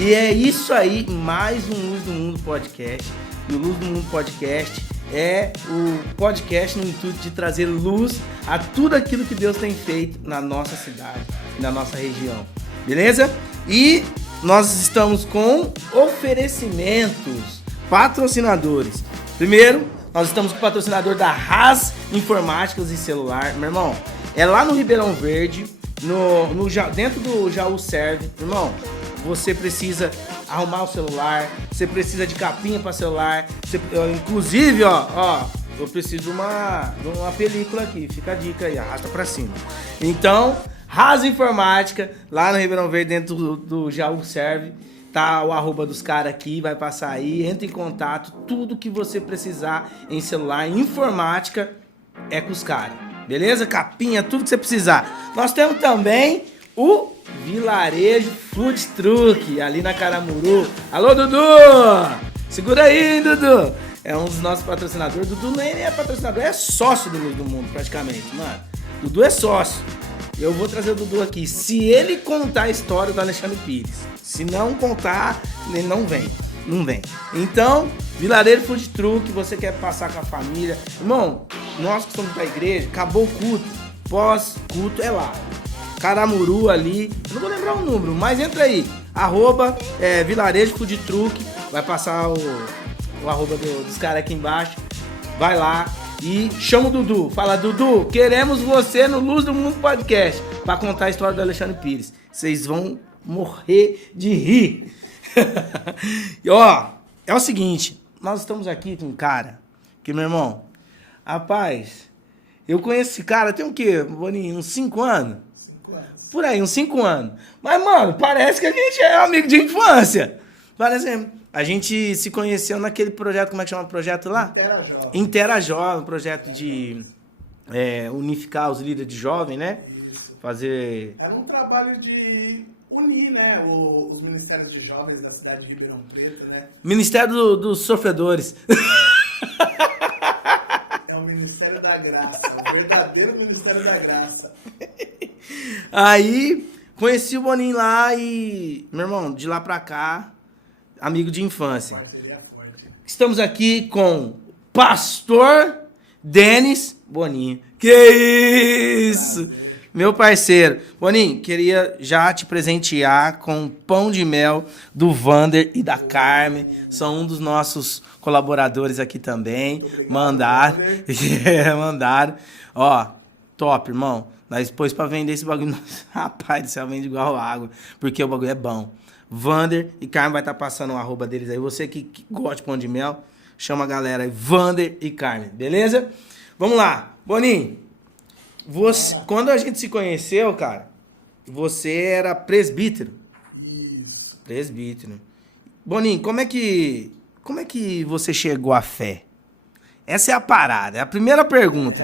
E é isso aí, mais um Luz do Mundo Podcast. E o Luz do Mundo Podcast é o podcast no intuito de trazer luz a tudo aquilo que Deus tem feito na nossa cidade, na nossa região. Beleza? E nós estamos com oferecimentos, patrocinadores. Primeiro, nós estamos com o patrocinador da Haas Informáticas e Celular. Meu irmão, é lá no Ribeirão Verde, dentro do Jaú Serve. Irmão, você precisa arrumar o celular, você precisa de capinha para celular, inclusive, eu preciso de uma película aqui, fica a dica aí, arrasta para cima. Então, Haas Informática, lá no Ribeirão Verde, dentro do Jaú Serve, tá o arroba dos caras aqui, vai passar aí, entra em contato, tudo que você precisar em celular, em informática, é com os caras, beleza? Capinha, tudo que você precisar. Nós temos também o Vilarejo Food Truck, ali na Caramuru. Alô, Dudu! Segura aí, Dudu! É um dos nossos patrocinadores. Dudu nem é patrocinador, é sócio do Mundo, praticamente, mano. Dudu é sócio. Eu vou trazer o Dudu aqui. Se ele contar a história do Alexandre Pires, se não contar, ele não vem. Não vem. Então, Vilarejo Food Truck, você quer passar com a família. Irmão, nós que somos da igreja, acabou o culto, pós-culto é lá. Caramuru ali, não vou lembrar o número, mas entra aí, arroba Vilarejo Food Truck, vai passar o arroba dos caras aqui embaixo, vai lá e chama o Dudu, fala: Dudu, queremos você no Luz do Mundo Podcast, pra contar a história do Alexandre Pires, vocês vão morrer de rir. E ó, é o seguinte, nós estamos aqui com um cara que, meu irmão, rapaz, eu conheço esse cara, tem o quê, Boninho? Uns 5 anos? 5 anos. Por aí, uns 5 anos. Mas, mano, parece que a gente é amigo de infância. Parece, a gente se conheceu naquele projeto, como é que chama o projeto lá? Intera Jovens. Intera Jovens, um projeto Intera de Jovens. Unificar os líderes de jovem, né? Isso. Fazer... Era um trabalho de unir, né, os ministérios de jovens da cidade de Ribeirão Preto, né? Ministério dos Sofredores. É o Ministério da Graça, o verdadeiro Ministério da Graça. Aí, conheci o Boninho lá e, meu irmão, de lá pra cá, amigo de infância. Parceria forte, né? Estamos aqui com Pastor Denis Boninho. Que isso! Prazer. Meu parceiro. Boninho, queria já te presentear com pão de mel do Vander e da Carmen. São um dos nossos colaboradores aqui também. Muito obrigado, Vander. Mandaram. Ó, top, irmão. Nós pôs pra vender esse bagulho. Rapaz do céu, vende igual água. Porque o bagulho é bom. Vander e Carmen vai estar passando o arroba deles aí. Você que gosta de pão de mel, chama a galera aí. Vander e Carmen, beleza? Vamos lá. Boninho, quando a gente se conheceu, cara, você era presbítero. Isso. Presbítero. Boninho, como é que você chegou à fé? Essa é a parada, é a primeira pergunta.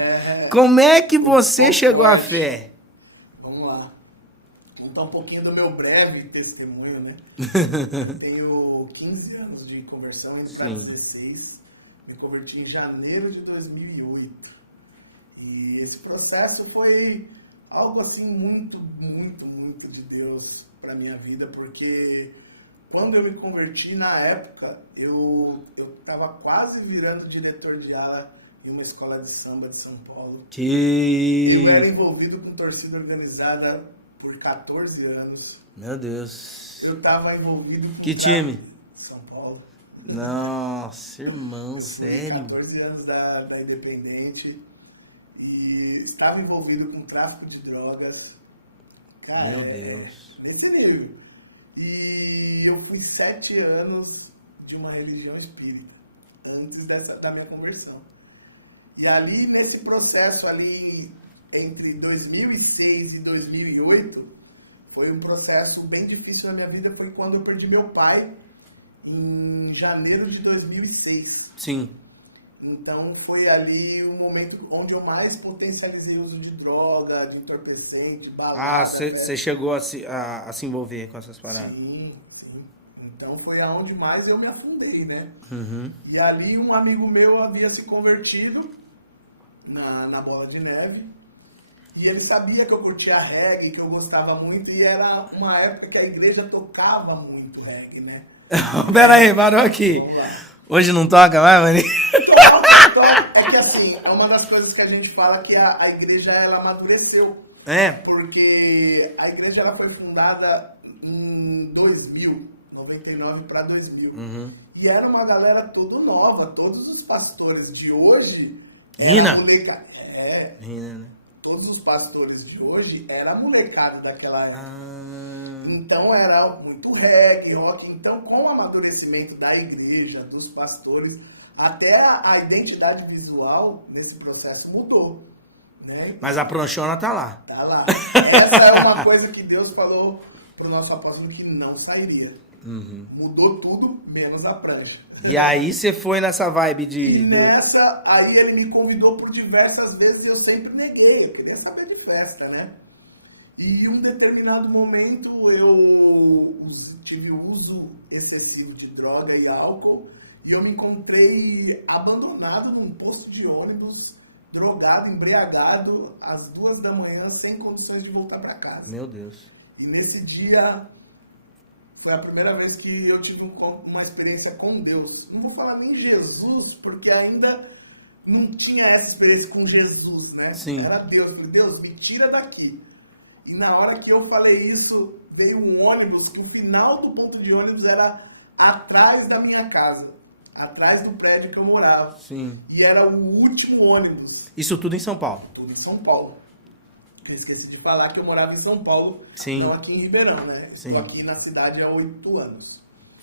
Como é que você chegou à fé? Vamos lá. Contar um pouquinho do meu breve testemunho, né? Eu tenho 15 anos de conversão, indo para 16. Me converti em janeiro de 2008. E esse processo foi algo assim muito, muito, muito de Deus para minha vida, porque quando eu me converti, na época, eu tava quase virando diretor de ala em uma escola de samba de São Paulo. Eu era envolvido com torcida organizada por 14 anos. Meu Deus. Eu tava envolvido com... Que time? São Paulo. Nossa, irmão. Eu fui sério? 14 anos da Independente e estava envolvido com tráfico de drogas. Cara, é nesse nível. E eu fui 7 anos de uma religião espírita, antes da minha conversão. E ali, nesse processo ali, entre 2006 e 2008, foi um processo bem difícil na minha vida. Foi quando eu perdi meu pai, em janeiro de 2006. Sim. Então foi ali o momento onde eu mais potencializei o uso de droga, de entorpecente, balada, festa. Você chegou a se envolver com essas paradas? Sim, sim. Então foi aonde mais eu me afundei, né? Uhum. E ali um amigo meu havia se convertido na Bola de Neve. E ele sabia que eu curtia reggae, que eu gostava muito, e era uma época que a igreja tocava muito reggae, né? Pera aí, parou aqui. Vamos lá. Hoje não toca mais, mano? Toca. É que assim, é uma das coisas que a gente fala que a igreja, ela amadureceu. Porque a igreja, ela foi fundada em 2000, 99 para 2000. Uhum. E era uma galera toda nova. Todos os pastores de hoje era molecada. Todos os pastores de hoje era molecada daquela época. Então era muito reggae, rock. Então, com o amadurecimento da igreja, dos pastores, até a identidade visual nesse processo mudou. Né? Mas a pranchona tá lá. Tá lá. Essa é uma coisa que Deus falou pro nosso apóstolo que não sairia. Uhum. Mudou tudo, menos a prancha. E aí você foi nessa vibe de... E nessa, aí ele me convidou por diversas vezes e eu sempre neguei. Eu queria saber de festa, né? E em um determinado momento eu tive uso excessivo de droga e álcool e eu me encontrei abandonado num posto de ônibus, drogado, embriagado, às 2 da manhã, sem condições de voltar para casa. Meu Deus. E nesse dia foi a primeira vez que eu tive uma experiência com Deus. Não vou falar nem Jesus, porque ainda não tinha essa experiência com Jesus, né? Sim. Era Deus. Eu falei, Deus, me tira daqui. E na hora que eu falei isso, veio um ônibus, que o final do ponto de ônibus era atrás da minha casa. Atrás do prédio que eu morava. Sim. E era o último ônibus. Isso tudo em São Paulo? Tudo em São Paulo. Que eu esqueci de falar que eu morava em São Paulo, Sim. não aqui em Ribeirão, né? Estou aqui na cidade há 8 anos.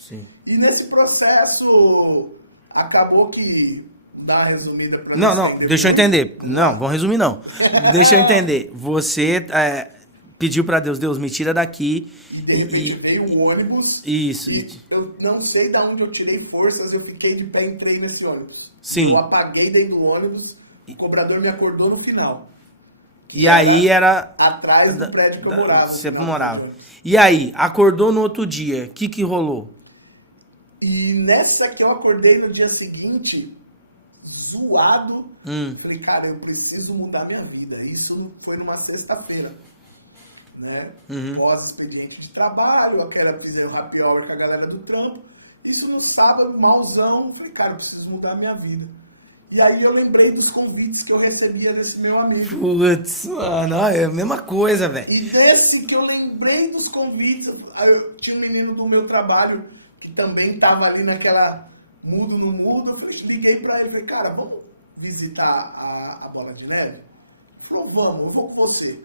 Sim. E nesse processo, acabou que... Dá uma resumida para não estender muito. Deixa eu entender. Não, vamos resumir não. Deixa eu entender. Você pediu para Deus, Deus, me tira daqui. E de repente veio o ônibus. Isso. E eu não sei de onde eu tirei forças, eu fiquei de pé e entrei nesse ônibus. Sim. E eu apaguei dentro do ônibus, o cobrador me acordou no final. Que aí era atrás do prédio que eu morava, o final do prédio de ônibus. E aí, acordou no outro dia, o que rolou? E nessa que eu acordei no dia seguinte, zoado, falei, cara, eu preciso mudar minha vida. Isso foi numa sexta-feira, né? Pós-expediente de trabalho, fiz um happy hour com a galera do trampo. Isso no sábado, malzão, falei, cara, eu preciso mudar minha vida. E aí eu lembrei dos convites que eu recebia desse meu amigo. Putz, mano, é a mesma coisa, velho. E nesse que eu lembrei dos convites, eu tinha um menino do meu trabalho que também tava ali naquela mudo no mudo. Eu falei, liguei pra ele, falei, cara, vamos visitar a Bola de Neve? Ele falou, vamos, eu vou com você.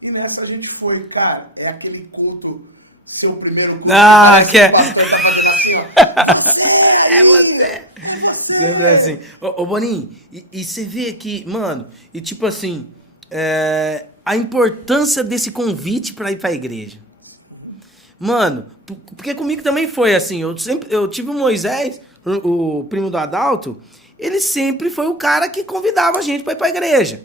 E nessa a gente foi, cara, é aquele culto, seu primeiro culto, que parece que o pastor tá fazendo assim, ó. Você aí, é você. Assim. Ô Boninho, e você vê que, mano, e tipo assim, a importância desse convite pra ir pra igreja. Sim. Mano, porque comigo também foi assim, eu tive o Moisés, o primo do Adalto, ele sempre foi o cara que convidava a gente pra ir pra igreja.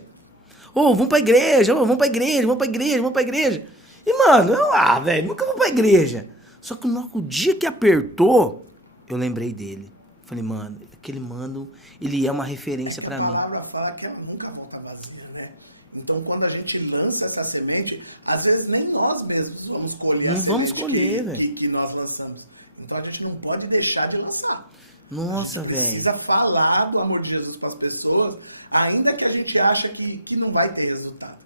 Vamos pra igreja, vamos pra igreja, vamos pra igreja, vamos pra igreja. E, mano, velho, nunca vou pra igreja. Só que o dia que apertou, eu lembrei dele. Falei, mano, aquele mano, ele é uma referência pra mim. É que a palavra fala que ela nunca volta vazia, né? Então, quando a gente lança essa semente, às vezes nem nós mesmos vamos colher a semente que nós lançamos. Então, a gente não pode deixar de lançar. Nossa, a gente precisa falar do amor de Jesus para as pessoas, ainda que a gente acha que não vai ter resultado.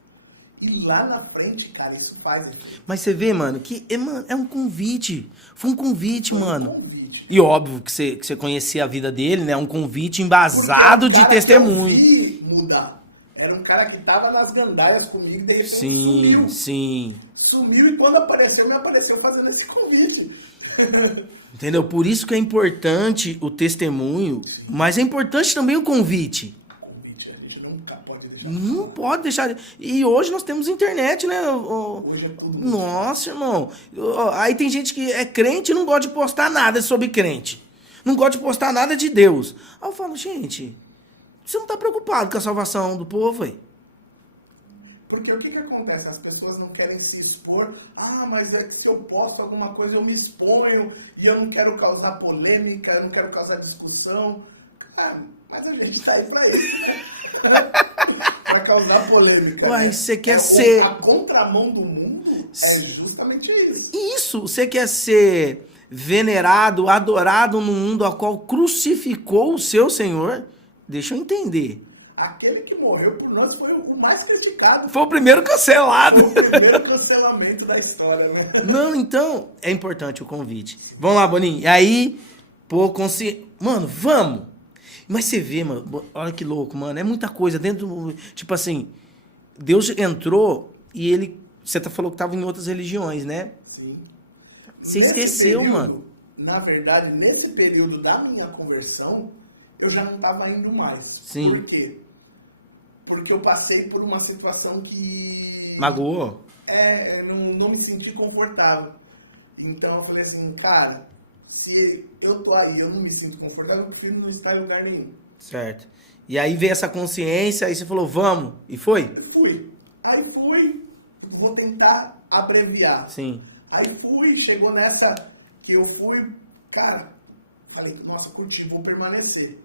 E lá na frente, cara, isso faz efeito. Mas você vê, mano, que é um convite. Foi um convite, mano. Foi um convite. Cara. E óbvio que você conhecia a vida dele, né? Um convite embasado de testemunho. Porque é um cara que eu vi mudar. Era um cara que tava nas gandaias comigo e de repente sumiu. Sim. Sumiu e quando apareceu, me apareceu fazendo esse convite. Entendeu? Por isso que é importante o testemunho, sim, mas é importante também o convite. Convite, a gente nunca pode deixar de falar. Não pode deixar. E hoje nós temos internet, né? Hoje é tudo muito fácil. Nossa, irmão. Aí tem gente que é crente e não gosta de postar nada sobre crente. Não gosta de postar nada de Deus. Aí eu falo, gente, você não tá preocupado com a salvação do povo, aí? Porque o que acontece? As pessoas não querem se expor. Ah, mas é que se eu posto alguma coisa eu me exponho e eu não quero causar polêmica, eu não quero causar discussão. Cara, mas a gente tá aí pra isso, né? Pra causar polêmica, Ué, né? você quer ser... A contramão do mundo é justamente isso. Isso, você quer ser venerado, adorado no mundo a qual crucificou o seu Senhor? Deixa eu entender. Aquele que morreu por nós foi o mais criticado. Foi o primeiro cancelado. Foi o primeiro cancelamento da história, né? Não, então, é importante o convite. Sim. Vamos lá, Boninho. E aí, pô, mano, vamos. Mas você vê, mano, olha que louco, mano. É muita coisa dentro do... Tipo assim, Deus entrou e ele... Você falou que tava em outras religiões, né? Sim. Você Nesse esqueceu, período, mano. na verdade, nesse período da minha conversão, eu já não tava indo mais. Sim. Por quê? Porque eu passei por uma situação que... Magoou? não me senti confortável. Então eu falei assim, cara, se eu tô aí, eu não me sinto confortável, eu prefiro não estar em lugar nenhum. Certo. E aí veio essa consciência, aí você falou, vamos. E foi? Fui. Aí fui, vou tentar abreviar. Sim. Aí fui, chegou nessa que eu fui, cara, falei, nossa, curti, vou permanecer.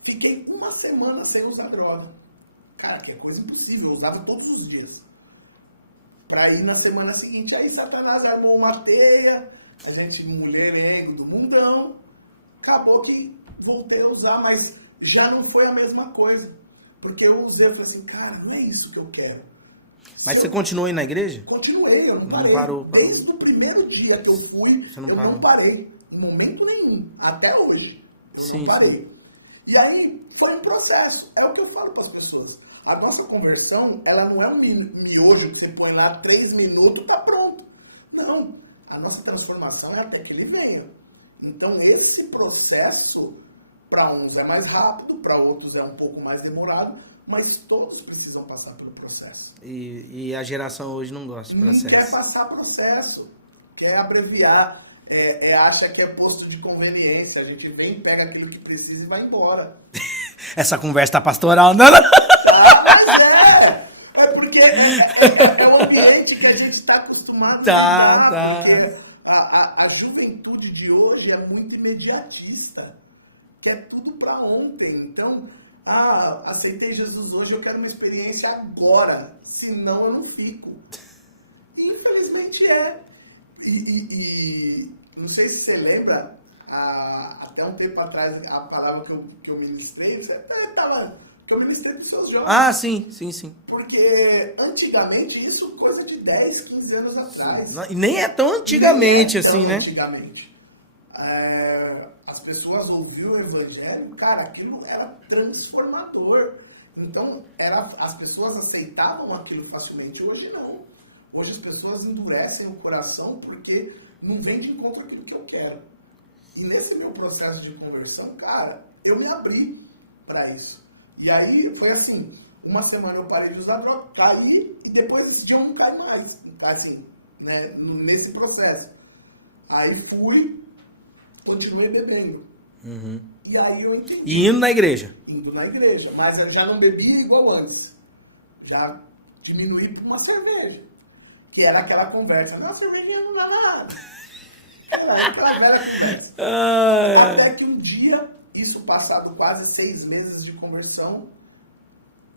Fiquei uma semana sem usar droga. Cara, que é coisa impossível, eu usava todos os dias. Pra ir na semana seguinte. Aí Satanás armou uma teia, a gente mulherengo do mundão. Acabou que voltei a usar, mas já não foi a mesma coisa. Porque eu usei, eu falei assim, cara, não é isso que eu quero. Mas você continuou indo na igreja? Continuei, eu não parei. Parou. Desde o primeiro dia que eu fui, Você não parei. Em momento nenhum. Até hoje. Eu não Sim, parei. E aí, foi um processo. É o que eu falo para as pessoas. A nossa conversão, ela não é um miojo que você põe lá 3 minutos, tá pronto. Não. A nossa transformação é até que ele venha. Então, esse processo, para uns é mais rápido, para outros é um pouco mais demorado, mas todos precisam passar pelo processo. E a geração hoje não gosta. do Não processo. quer passar processo, quer abreviar, acha que é posto de conveniência. A gente vem, pega aquilo que precisa e vai embora. Essa conversa tá pastoral, não? Tá, mas é porque é o ambiente que a gente está acostumado a lidar, porque a juventude de hoje é muito imediatista, quer tudo para ontem. Então, aceitei Jesus hoje, eu quero uma experiência agora, senão eu não fico. E infelizmente E não sei se você lembra, até um tempo atrás, a palavra que eu ministrei, que eu ministrei para os seus jovens. Ah, sim. Porque antigamente, isso coisa de 10, 15 anos atrás. E nem é tão antigamente Nem é tão assim, né? antigamente. As pessoas ouviam o evangelho, cara, aquilo era transformador. Então, as pessoas aceitavam aquilo facilmente. Hoje não. Hoje as pessoas endurecem o coração porque não vem de encontro aquilo que eu quero. E nesse meu processo de conversão, cara, eu me abri para isso. E aí foi assim, uma semana eu parei de usar droga, caí e depois esse dia eu não caí mais. Assim, né, nesse processo. Aí continuei bebendo. Uhum. E aí eu entendi. E indo na igreja. Indo na igreja. Mas eu já não bebia igual antes. Já diminuí para uma cerveja. Que era aquela conversa. Não, a cervejinha não dá nada. Aquela velha conversa. Até que um dia, isso passado quase 6 meses de conversão,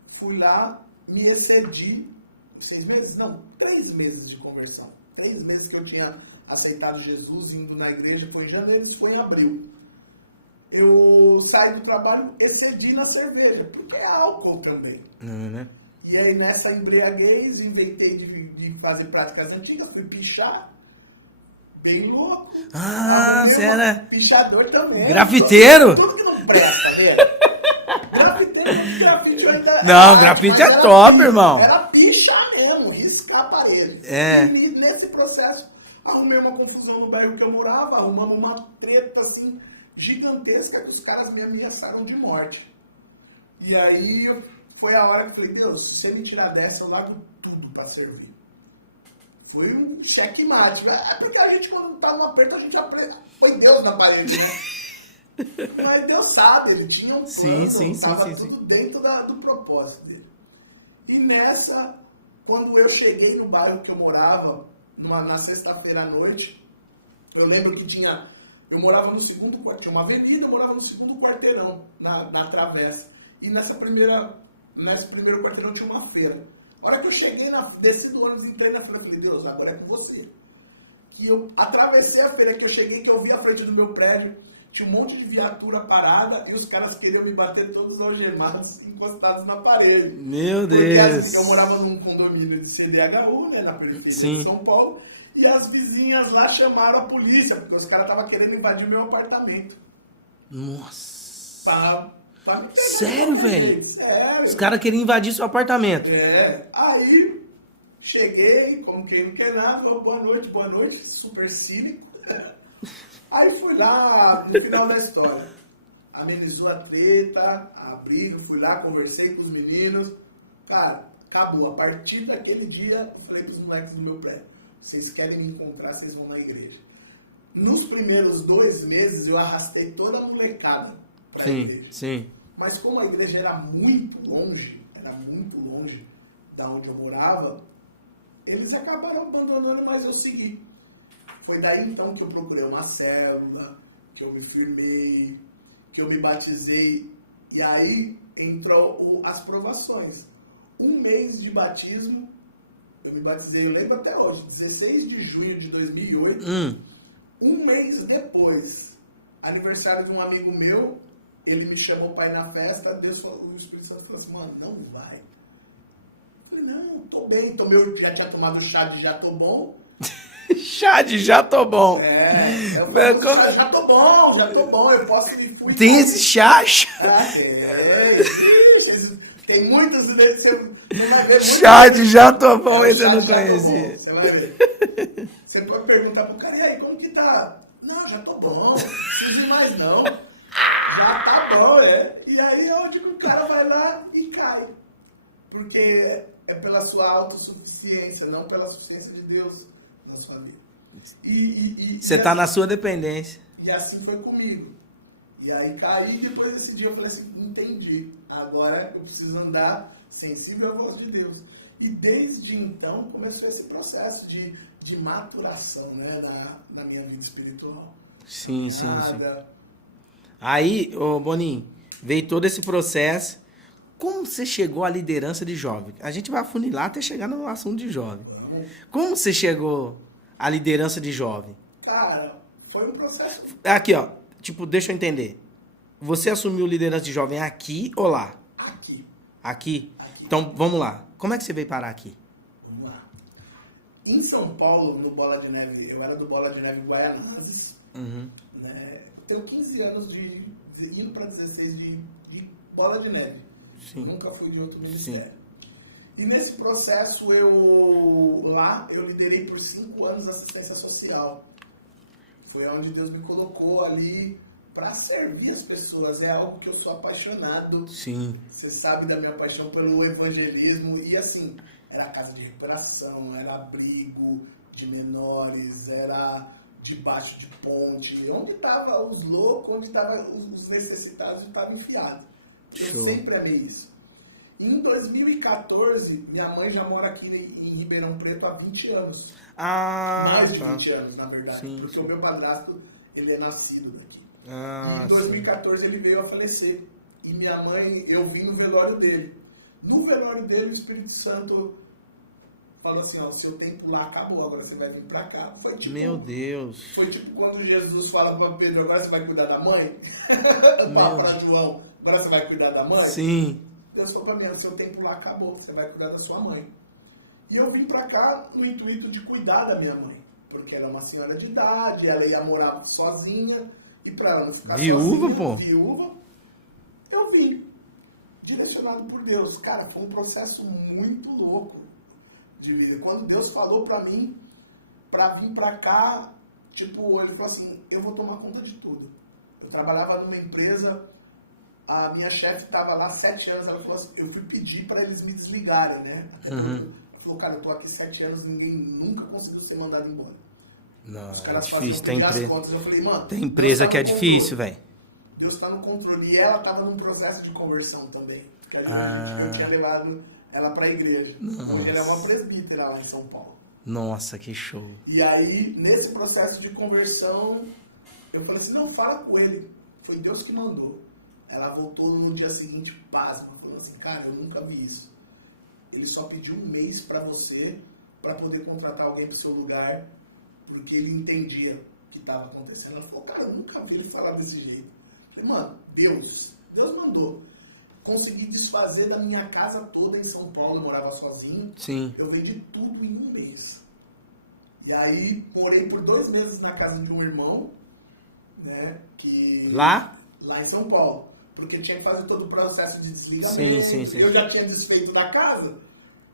fui lá, me excedi. 6 meses? Não, 3 meses de conversão. 3 meses que eu tinha aceitado Jesus, indo na igreja. Foi em janeiro, isso foi em abril. Eu saí do trabalho, excedi na cerveja. Porque é álcool também. Né? E aí, nessa embriaguez, inventei de fazer práticas antigas, fui pichar, bem louco. Arrumei pichador também. Grafiteiro? Tudo que não presta, velho. Grafiteiro não, que grafite eu ainda é não, arte, mas era top, irmão. Era pichar mesmo, riscar a parede. E nesse processo, arrumei uma confusão no bairro que eu morava, arrumamos uma treta, assim, gigantesca, que os caras me ameaçaram de morte. E aí, foi a hora que eu falei, Deus, se você me tirar dessa, eu largo tudo pra servir. Foi um checkmate. É porque a gente, quando tá num aperto, a gente põe Deus na parede, né? Mas Deus sabe, ele tinha um plano, tava tudo dentro do propósito dele. E nessa, quando eu cheguei no bairro que eu morava, na sexta-feira à noite, eu lembro que eu morava no segundo quarteirão, tinha uma avenida, eu morava no segundo quarteirão, na travessa. E nessa primeira nesse primeiro quarteirão tinha uma feira. A hora que eu cheguei, desci do ônibus, entrei na feira, falei, Deus, agora é com você. Que eu atravessei a feira, que eu cheguei, que eu vi a frente do meu prédio, tinha um monte de viatura parada e os caras queriam me bater todos algemados, encostados na parede. Meu Deus. Porque eu morava num condomínio de CDHU, né, na periferia de São Paulo, e as vizinhas lá chamaram a polícia, porque os caras estavam querendo invadir o meu apartamento. Nossa. Pra me pegar de qualquer jeito, sério. Os caras queriam invadir seu apartamento. Aí cheguei, como quem não quer nada, boa noite, super cínico. Aí fui lá, no final da história, amenizou a treta, a briga, fui lá, conversei com os meninos. Cara, acabou. A partir daquele dia, eu falei pros moleques do meu prédio, vocês querem me encontrar, vocês vão na igreja. Nos primeiros 2 meses, eu arrastei toda a molecada pra igreja. Sim. Mas como a igreja era muito longe da onde eu morava, eles acabaram abandonando, mas eu segui. Foi daí então que eu procurei uma célula, que eu me firmei, que eu me batizei. E aí entrou as provações. 1 mês de batismo, eu me batizei, eu lembro até hoje, 16 de junho de 2008. 1 mês depois, aniversário de um amigo meu, ele me chamou para ir na festa, o Espírito Santo falou assim, mano, não vai. Eu falei, não, tô bem. Eu já tinha tomado chá de já tô bom. Chá de já tô bom. É o famoso chá de já tô bom. Eu posso ir, fui tem esse chá? Ah, tem. Vixe, tem muitos, você vai ver muito. Chá de já tô bom. É o chá de já tô bom, você vai ver. Você pode perguntar pro cara, e aí, como que tá? Não, já tô bom, não preciso ir mais não. Já tá bom, E aí é onde que o cara vai lá e cai. Porque é pela sua autossuficiência, não pela suficiência de Deus na sua vida. Você tá na sua dependência. E assim foi comigo. E aí caí, e depois desse dia eu falei assim, entendi. Agora eu preciso andar sensível à voz de Deus. E desde então começou esse processo de maturação, né, na minha vida espiritual. Caminhada. Sim. Aí, ô Boninho, veio todo esse processo. Como você chegou à liderança de jovem? A gente vai afunilar até chegar no assunto de jovem. Vamos. Como você chegou à liderança de jovem? Cara, foi um processo... Aqui, ó. Tipo, deixa eu entender. Você assumiu liderança de jovem aqui ou lá? Aqui. Aqui? Aqui. Então, vamos lá. Como é que você veio parar aqui? Vamos lá. Em São Paulo, no Bola de Neve, eu era do Bola de Neve Guaianazes. Né? Eu tenho 15 anos indo para 16 de Bola de Neve. Sim. Nunca fui de outro ministério. Sim. E nesse processo eu liderei por 5 anos assistência social. Foi onde Deus me colocou ali para servir as pessoas. É algo que eu sou apaixonado. Sim. Você sabe da minha paixão pelo evangelismo. E assim, era casa de recuperação, era abrigo de menores, era debaixo de ponte. Onde tava os loucos, onde tava os necessitados, eu estava enfiado. Eu sempre amei isso. E em 2014, minha mãe já mora aqui em Ribeirão Preto há 20 anos. Mais de 20 anos, na verdade. Sim. Porque o meu padrasto, ele é nascido daqui. E em 2014 ele veio a falecer. E minha mãe, eu vim no velório dele. No velório dele, o Espírito Santo falou assim, ó, seu tempo lá acabou, agora você vai vir pra cá. Foi tipo... Meu Deus. Foi tipo quando Jesus fala pra Pedro, agora você vai cuidar da mãe? Pra João, agora você vai cuidar da mãe? Sim. Deus falou pra mim, o seu tempo lá acabou, você vai cuidar da sua mãe. E eu vim pra cá no intuito de cuidar da minha mãe. Porque ela é uma senhora de idade, ela ia morar sozinha, e pra ela não ficar sozinha, viúva, eu vim. Direcionado por Deus. Cara, foi um processo muito louco de vida. Quando Deus falou pra mim, pra vir pra cá, tipo, ele falou assim, eu vou tomar conta de tudo. Eu trabalhava numa empresa, a minha chefe tava lá 7 anos, ela falou assim, eu fui pedir pra eles me desligarem, né? Até pelo... Ela falou, cara, eu tô aqui 7 anos, ninguém nunca conseguiu ser mandado embora. Não, os caras faziam pedir as contas, eu falei, mano, Deus tá no controle. Difícil, velho. Deus tá no controle. E ela tava num processo de conversão também. Porque eu tinha levado ela pra igreja. Nossa. Hoje ela é uma presbítera lá em São Paulo. Nossa, que show. E aí, nesse processo de conversão, eu falei assim, não, fala com ele. Foi Deus que mandou. Ela voltou no dia seguinte, pasma, falando assim, cara, eu nunca vi isso. Ele só pediu 1 mês pra você, pra poder contratar alguém pro seu lugar, porque ele entendia o que tava acontecendo. Ela falou, cara, eu nunca vi ele falar desse jeito. Eu falei, mano, Deus mandou. Consegui desfazer da minha casa toda em São Paulo, eu morava sozinho. Sim. Eu vendi tudo em 1 mês. E aí, morei por 2 meses na casa de um irmão, né, que... Lá em São Paulo. Porque tinha que fazer todo o processo de desligamento. Sim. Eu já tinha desfeito da casa.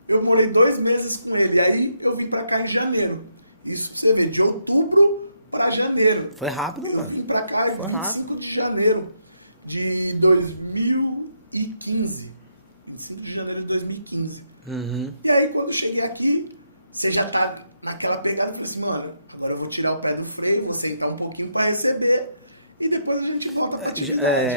Eu morei 2 meses com ele. E aí, eu vim pra cá em janeiro. Isso pra você ver, de outubro pra janeiro. Foi rápido, Eu vim pra cá em 25 de janeiro de 2015. 25 de janeiro de 2015. Uhum. E aí, quando eu cheguei aqui, você já tá naquela pegada. Eu falei assim, mano, agora eu vou tirar o pé do freio, vou sentar um pouquinho pra receber e depois a gente volta pra atividade.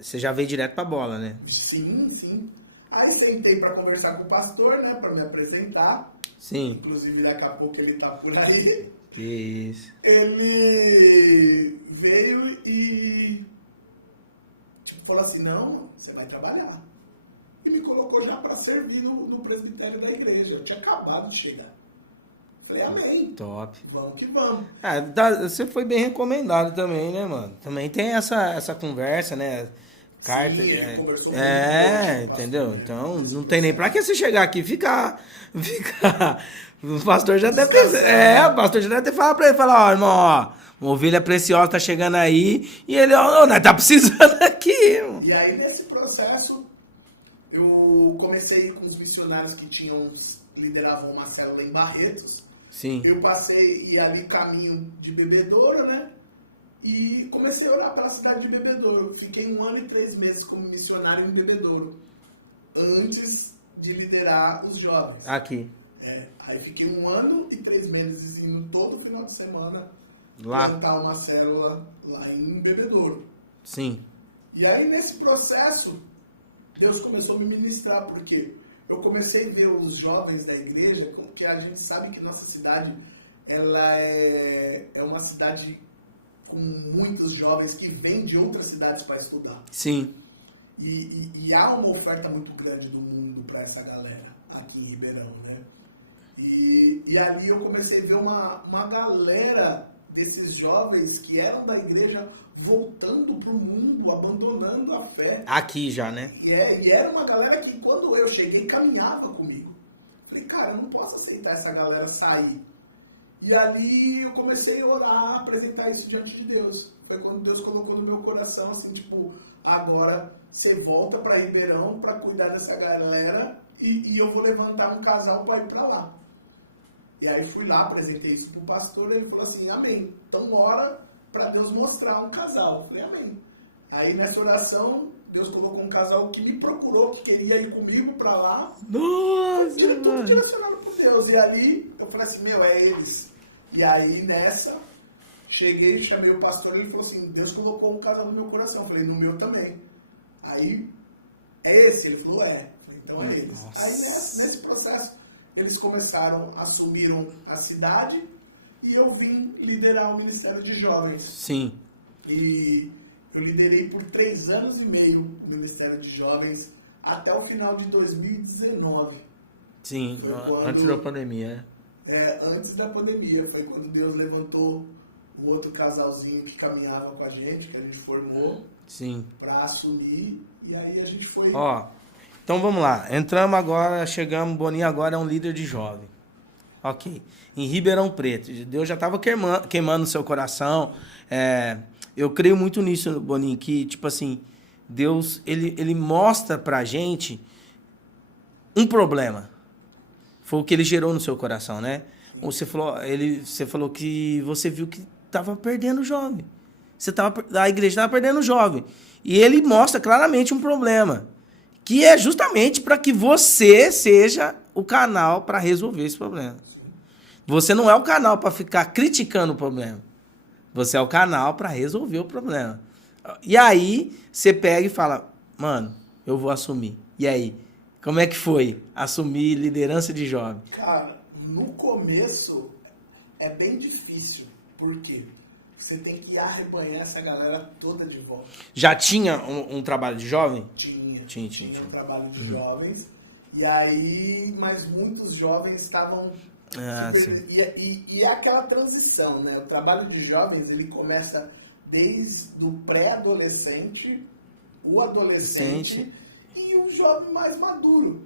Você já veio direto pra bola, né? Sim. Aí sentei pra conversar com o pastor, né, pra me apresentar. Sim. Inclusive, daqui a pouco ele tá por aí. Isso. Ele veio e tipo, falou assim, não, mano, você vai trabalhar. E me colocou já pra servir no presbitério da igreja. Eu tinha acabado de chegar. Falei, amém. Top. Vamos que vamos. Você foi bem recomendado também, né, mano? Também tem essa conversa, né? Sim, ele conversou muito com o meu antigo pastor, entendeu? né? Então, nesse não processo. tem nem pra que você chegar aqui e ficar... O pastor já deve Descansando, né? o pastor já deve ter falado pra ele, ó, irmão, ó, uma ovelha preciosa tá chegando aí, e ele, ó, nós tá precisando aqui, irmão. E aí, nesse processo, eu comecei a ir com os missionários que lideravam uma célula em Barretos. Sim. Eu passei, e ali caminho de Bebedouro, né? E comecei a orar pela cidade de Bebedouro. Fiquei 1 ano e 3 meses como missionário em Bebedouro, antes de liderar os jovens. Aqui. Aí fiquei 1 ano e 3 meses indo todo final de semana plantar uma célula lá em Bebedouro. Sim. E aí nesse processo, Deus começou a me ministrar, porque eu comecei a ver os jovens da igreja, porque a gente sabe que nossa cidade, ela é uma cidade com muitos jovens que vêm de outras cidades para estudar. Sim. E há uma oferta muito grande do mundo para essa galera aqui em Ribeirão, né? E ali eu comecei a ver uma galera desses jovens que eram da igreja voltando pro mundo, abandonando a fé. Aqui já, né? E era uma galera que quando eu cheguei caminhava comigo. Falei, cara, eu não posso aceitar essa galera sair. E ali eu comecei a orar, a apresentar isso diante de Deus. Foi quando Deus colocou no meu coração assim, tipo, agora você volta pra Ribeirão pra cuidar dessa galera e eu vou levantar um casal pra ir pra lá. E aí fui lá, apresentei isso pro pastor, ele falou assim, amém. Então ora pra Deus mostrar um casal. Eu falei, amém. Aí nessa oração, Deus colocou um casal que me procurou, que queria ir comigo pra lá. Nossa, Foi tudo direcionado por Deus. E ali eu falei assim, é eles. E aí nessa, cheguei, chamei o pastor, ele falou assim, Deus colocou um casal no meu coração. Eu falei, no meu também. Aí, é esse? Ele falou, é. Eu falei, então é eles. Nossa. Aí nesse processo, eles assumiram a cidade e eu vim liderar o Ministério de Jovens. Sim. E eu liderei por 3 anos e meio o Ministério de Jovens até o final de 2019. Sim. Foi quando... Antes da pandemia. Antes da pandemia. Foi quando Deus levantou o outro casalzinho que caminhava com a gente, que a gente formou. Sim. Pra assumir. E aí a gente foi... Então vamos lá. Entramos agora, chegamos, Boninho agora é um líder de jovem. Ok. Em Ribeirão Preto. Deus já estava queimando o seu coração. Eu creio muito nisso, Boninho, que, tipo assim, Deus, ele mostra pra gente um problema. Foi o que ele gerou no seu coração, né? Sim. Você falou que você viu que estava perdendo o jovem. A igreja estava perdendo o jovem. E ele mostra claramente um problema. Que é justamente para que você seja o canal para resolver esse problema. Sim. Você não é o canal para ficar criticando o problema. Você é o canal para resolver o problema. E aí, você pega e fala, mano, eu vou assumir. E aí, como é que foi assumir liderança de jovem? Cara, no começo é bem difícil. Por quê? você tem que arrebanhar essa galera toda de volta. Já tinha um trabalho de jovem? Tinha um trabalho de jovens. E aí, mas muitos jovens estavam se perdendo. E é aquela transição, né? O trabalho de jovens, ele começa desde o pré-adolescente, o adolescente e o jovem mais maduro,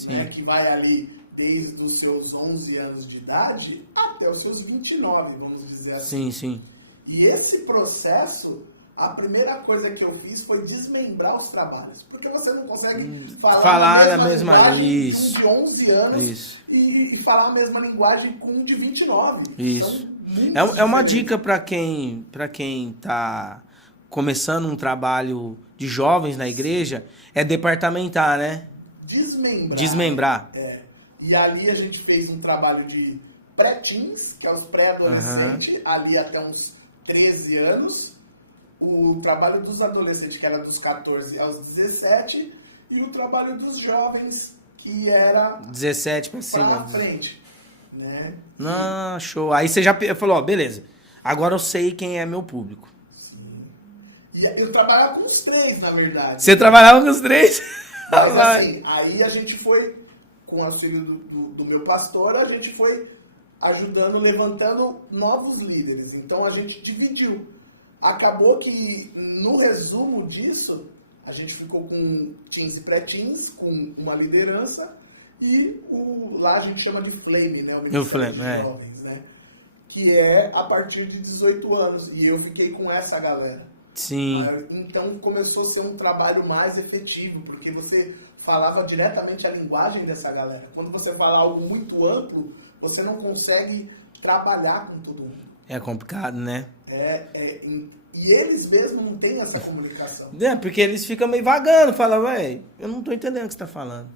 né? Que vai ali desde os seus 11 anos de idade até os seus 29, vamos dizer assim. Sim. E esse processo, a primeira coisa que eu fiz foi desmembrar os trabalhos. Porque você não consegue falar na mesma linguagem de um de 11 anos e falar a mesma linguagem com um de 29. Isso. São muito diferentes. É uma dica para quem tá começando um trabalho de jovens na igreja, é departamentar, né? Desmembrar. E ali a gente fez um trabalho de pré-teens, que é os pré-adolescentes, ali até uns 13 anos. O trabalho dos adolescentes, que era dos 14 aos 17. E o trabalho dos jovens, que era 17 pra frente. Né? Show. Aí você já falou, ó, beleza. Agora eu sei quem é meu público. Sim. E eu trabalhava com os 3, na verdade. Você trabalhava com os 3? Mas assim, aí a gente foi, com o auxílio do meu pastor, a gente foi ajudando, levantando novos líderes. Então a gente dividiu. Acabou que, no resumo disso, a gente ficou com teens e pré-teens, com uma liderança, e lá a gente chama de Flame, né? O Ministério de Jovens, né? Que é a partir de 18 anos. E eu fiquei com essa galera. Sim. Então começou a ser um trabalho mais efetivo, porque você falava diretamente a linguagem dessa galera. Quando você fala algo muito amplo, você não consegue trabalhar com todo mundo. É complicado, né? E eles mesmos não têm essa comunicação. Porque eles ficam meio vagando, falam, velho, eu não tô entendendo o que você tá falando.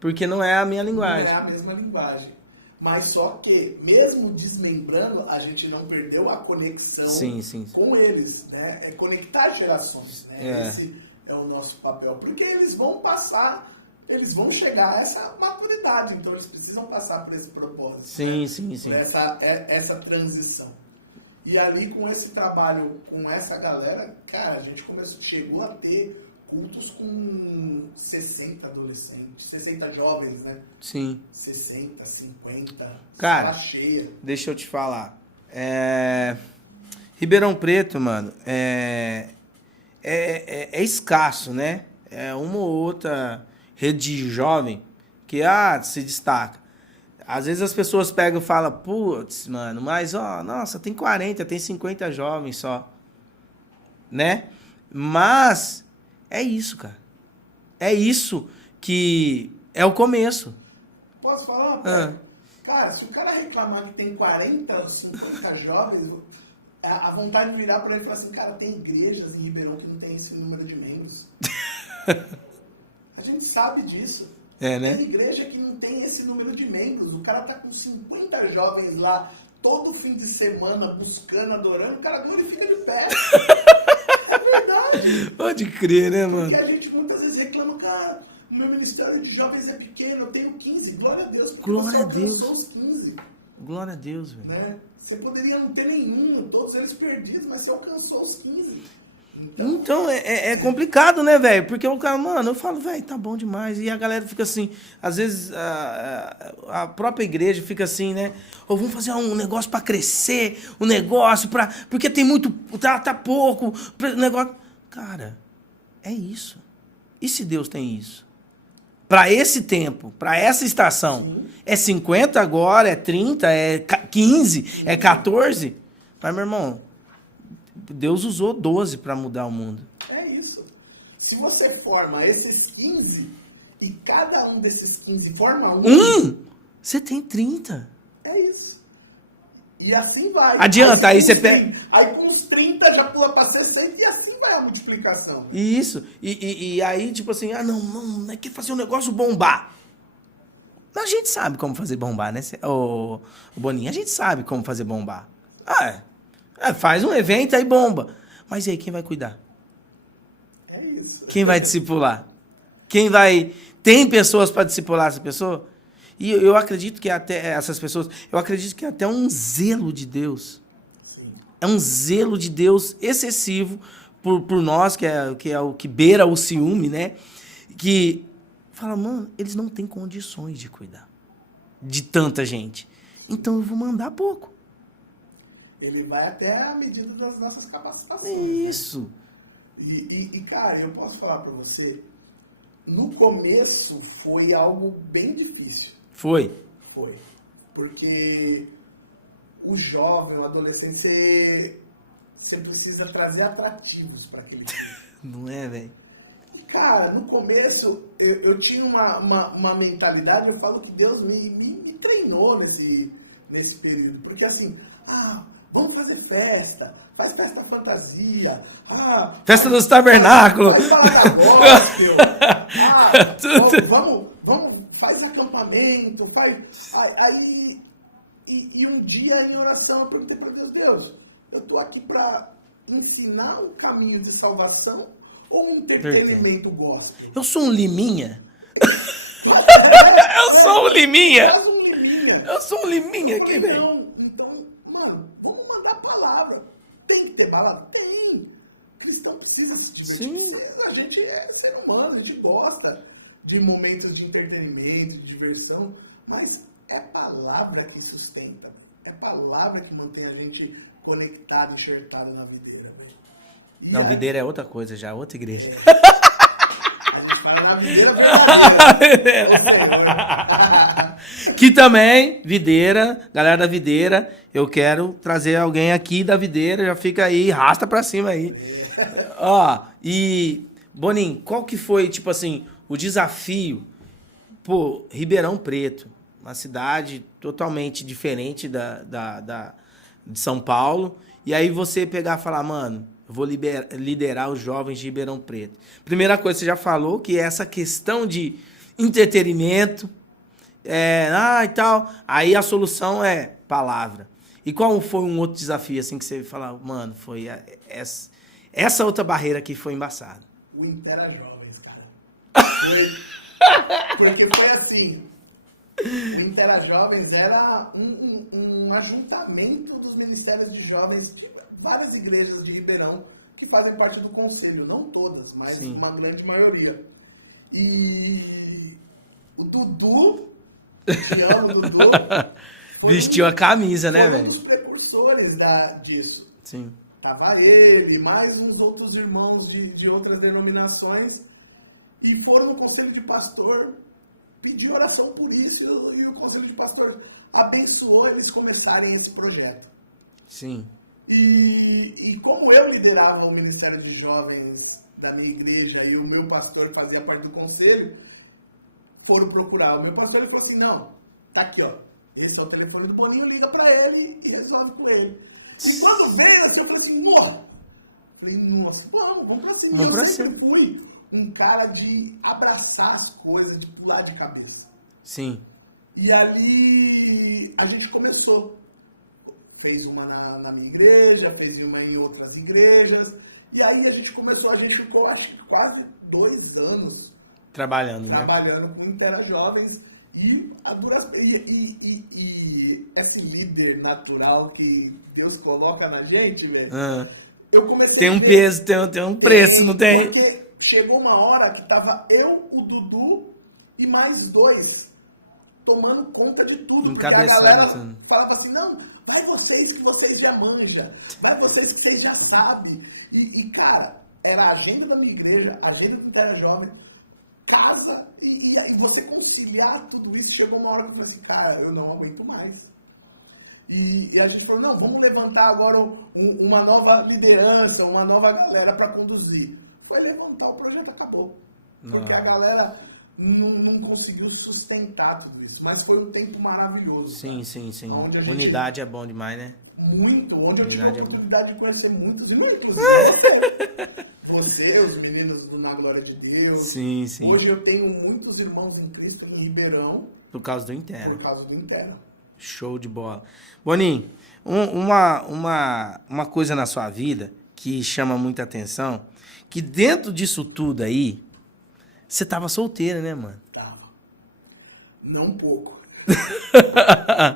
Porque não é a minha linguagem. Não é a mesma linguagem. Mas só que, mesmo desmembrando, a gente não perdeu a conexão com eles, né? É conectar gerações, né? Esse é o nosso papel. Porque eles vão passar, eles vão chegar a essa maturidade. Então, eles precisam passar por esse propósito, né? Por essa transição. E ali, com esse trabalho, com essa galera, cara, a gente chegou a ter cultos com 60 adolescentes, 60 jovens, né? Sim. 60, 50, cara, sala cheia. Deixa eu te falar. Ribeirão Preto, mano, é escasso, né? É uma ou outra rede de jovem que se destaca. Às vezes as pessoas pegam e falam, putz, mano, mas nossa, tem 40, tem 50 jovens só. Né? Mas é isso, cara. É isso que é o começo. Posso falar, Pego? Cara, se o cara reclamar que tem 40 ou 50 jovens, a vontade de virar pra ele e falar assim, cara, tem igrejas em Ribeirão que não tem esse número de membros. A gente sabe disso. Né? Tem igreja que não tem esse número de membros. O cara tá com 50 jovens lá, todo fim de semana, buscando, adorando, o cara glorifica de pé. É verdade. Pode crer, né, mano? Porque a gente muitas vezes reclama, cara, o meu ministério de jovens é pequeno, eu tenho 15. Glória a Deus, porque você alcançou os 15. Glória a Deus, velho. Né? Você poderia não ter nenhum, todos eles perdidos, mas você alcançou os 15. Então é complicado, né, velho? Porque o cara, mano, eu falo, velho, tá bom demais. E a galera fica assim, às vezes a própria igreja fica assim, né? Ou vamos fazer um negócio pra crescer, um negócio pra... Porque tem muito, tá pouco, negócio... Cara, é isso. E se Deus tem isso? Pra esse tempo, pra essa estação, sim, é 50 agora, é 30, é 15, é 14. Mas, meu irmão, Deus usou 12 para mudar o mundo. É isso. Se você forma esses 15 e cada um desses 15 forma você tem 30. É isso. E assim vai. Adianta, aí com os 30 já pula para 60 e assim vai a multiplicação. Véio. Isso. E aí, tipo assim, não é que fazer um negócio bombar. A gente sabe como fazer bombar, né? O Boninho, a gente sabe como fazer bombar. Faz um evento aí bomba. Mas e aí, quem vai cuidar? É isso. Quem vai discipular? Tem pessoas para discipular essa pessoa? E eu acredito que até essas pessoas... Eu acredito que até um zelo de Deus. Sim. é um zelo de Deus excessivo por nós, que é o que beira o ciúme, né? Que fala, mano, eles não têm condições de cuidar de tanta gente. Sim. Então eu vou mandar pouco. Ele vai até a medida das nossas capacitações, né? Isso. E, cara, eu posso falar pra você, no começo foi algo bem difícil. Foi. Porque o jovem, o adolescente, você precisa trazer atrativos para aquele filho. Não é, velho? E, cara, no começo, eu tinha uma mentalidade, eu falo que Deus me treinou nesse período. Porque assim, vamos fazer festa, faz festa fantasia, festa dos tabernáculos, faz balada gospel, vamos, faz acampamento, faz... Aí, um dia em oração eu perguntei para Deus, eu tô aqui para ensinar um caminho de salvação ou um entretenimento gospel? Eu sou um liminha? Eu sou um liminha. Quase um liminha. Eu sou um liminha. Eu falei, não. Então, mano, vamos mandar a palavra. Tem que ter balada? Tem. Cristão precisa se divertir. Sim. Precisa. A gente é ser humano. A gente gosta de momentos de entretenimento, de diversão. Mas é palavra que sustenta, velho. É palavra que mantém a gente conectado, enxertado na videira, velho. E a videira é outra coisa já, outra igreja. É. A gente fala na videira verdadeira. O Senhor. Que também, videira, galera da videira, eu quero trazer alguém aqui da videira, já fica aí, arrasta pra cima aí. É. Ó, e, Boninho, qual que foi, tipo assim, o desafio? Pô, Ribeirão Preto, uma cidade totalmente diferente de São Paulo, e aí você pegar e falar, mano, eu vou liderar os jovens de Ribeirão Preto. Primeira coisa, você já falou que é essa questão de entretenimento, e tal. Aí a solução é palavra. E qual foi um outro desafio, assim, que você fala, mano, foi essa outra barreira aqui foi embaçada? O Intera Jovens, cara. Foi. Porque foi assim. O Intera Jovens era um ajuntamento dos ministérios de jovens de várias igrejas de Ribeirão que fazem parte do conselho. Não todas, mas sim, uma grande maioria. E o Dudu, te amo, Dudu, vestiu a camisa, né? Foi um dos precursores disso. Sim. Tava ele, mais uns outros irmãos de outras denominações, e foram no conselho de pastor pedir oração por isso, e o conselho de pastor abençoou eles começarem esse projeto. Sim. E como eu liderava o ministério de jovens da minha igreja e o meu pastor fazia parte do conselho, foram procurar o meu pastor, ele falou assim, não, tá aqui, ó, esse é o telefone do Boninho, liga pra ele e resolve com ele. E quando veio assim, eu falei assim, nossa, vamos pra cima. E eu sempre fui um cara de abraçar as coisas, de pular de cabeça. Sim. E ali a gente começou. Fez uma na minha igreja, fez uma em outras igrejas. E aí a gente começou, a gente ficou acho que quase 2 anos trabalhando com Intera Jovens. E esse líder natural que Deus coloca na gente, velho. Eu comecei a ver... Tem um preço, não tem? Porque chegou uma hora que tava eu, o Dudu e mais 2 tomando conta de tudo. Porque a galera falava assim, não, vai vocês que vocês já manjam. Vai vocês que vocês já sabem. E, cara, era a agenda da minha igreja, a agenda do Intera Jovem, casa, e você conciliar tudo isso. Chegou uma hora que eu falei assim, cara, eu não aguento mais. E a gente falou, não, vamos levantar agora uma nova liderança, uma nova galera para conduzir. Foi levantar, o projeto acabou. Porque a galera não conseguiu sustentar tudo isso. Mas foi um tempo maravilhoso, cara. Sim. Onde a gente... Unidade é bom demais, né? Muito. Onde eu tive a oportunidade de conhecer muitos, inclusive você. Você, os meninos do Na Glória de Deus. Sim. Hoje eu tenho muitos irmãos em Cristo aqui em Ribeirão. Por causa do Intera. Por causa do Intera. Show de bola. Boninho, uma coisa na sua vida que chama muita atenção, que dentro disso tudo aí, você tava solteiro, né, mano? Tava. Não pouco.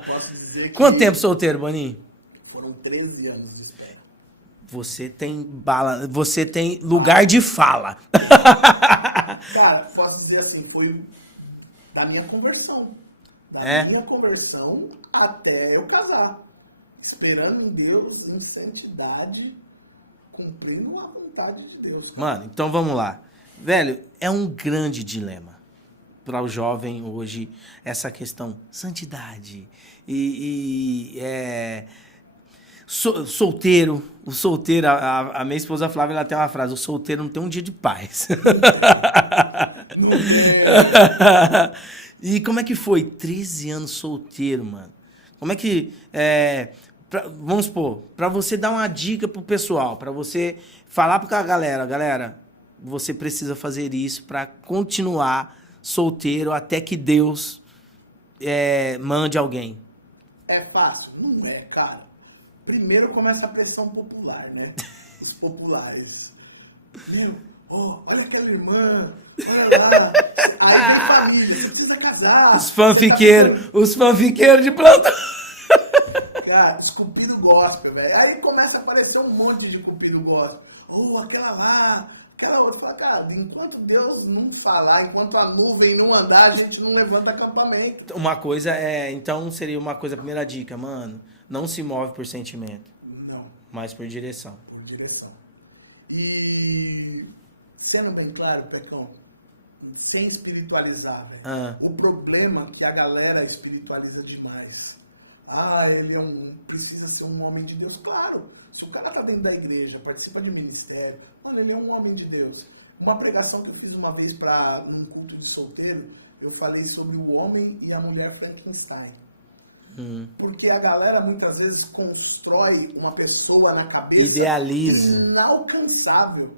Posso dizer que... Quanto tempo solteiro, Boninho? Foram 13 anos de espera. Você tem lugar de fala. Cara, posso dizer assim, foi da minha conversão. Minha conversão até eu casar. Esperando em Deus, em santidade, cumprindo a vontade de Deus, cara. Mano, então vamos lá. Velho, é um grande dilema para o jovem hoje essa questão santidade solteiro. O solteiro, a minha esposa Flávia, ela tem uma frase: o solteiro não tem um dia de paz. Não tem. E como é que foi? 13 anos solteiro, mano. Como é que... vamos supor, pra você dar uma dica pro pessoal, pra você falar pra galera, você precisa fazer isso pra continuar solteiro até que Deus mande alguém. É fácil? Não é, cara. Primeiro começa a pressão popular, né? Os populares. Meu, olha aquela irmã, olha lá. Aí vem família, você precisa casar. Os fanfiqueiros de plantão. Cara, os cupido gospel, velho. Aí começa a aparecer um monte de cupido gospel. Aquela lá, aquela outra. Fala, cara, enquanto Deus não falar, enquanto a nuvem não andar, a gente não levanta acampamento. Uma coisa então seria uma coisa, a primeira dica, mano. Não se move por sentimento. Não. Mas por direção. Por direção. E sendo bem claro, Pecão, sem espiritualizar, velho. O problema é que a galera espiritualiza demais. Ele precisa ser um homem de Deus. Claro, se o cara tá dentro da igreja, participa de ministério, mano, ele é um homem de Deus. Uma pregação que eu fiz uma vez num culto de solteiro, eu falei sobre o homem e a mulher Frankenstein. Porque a galera muitas vezes constrói uma pessoa na cabeça inalcançável.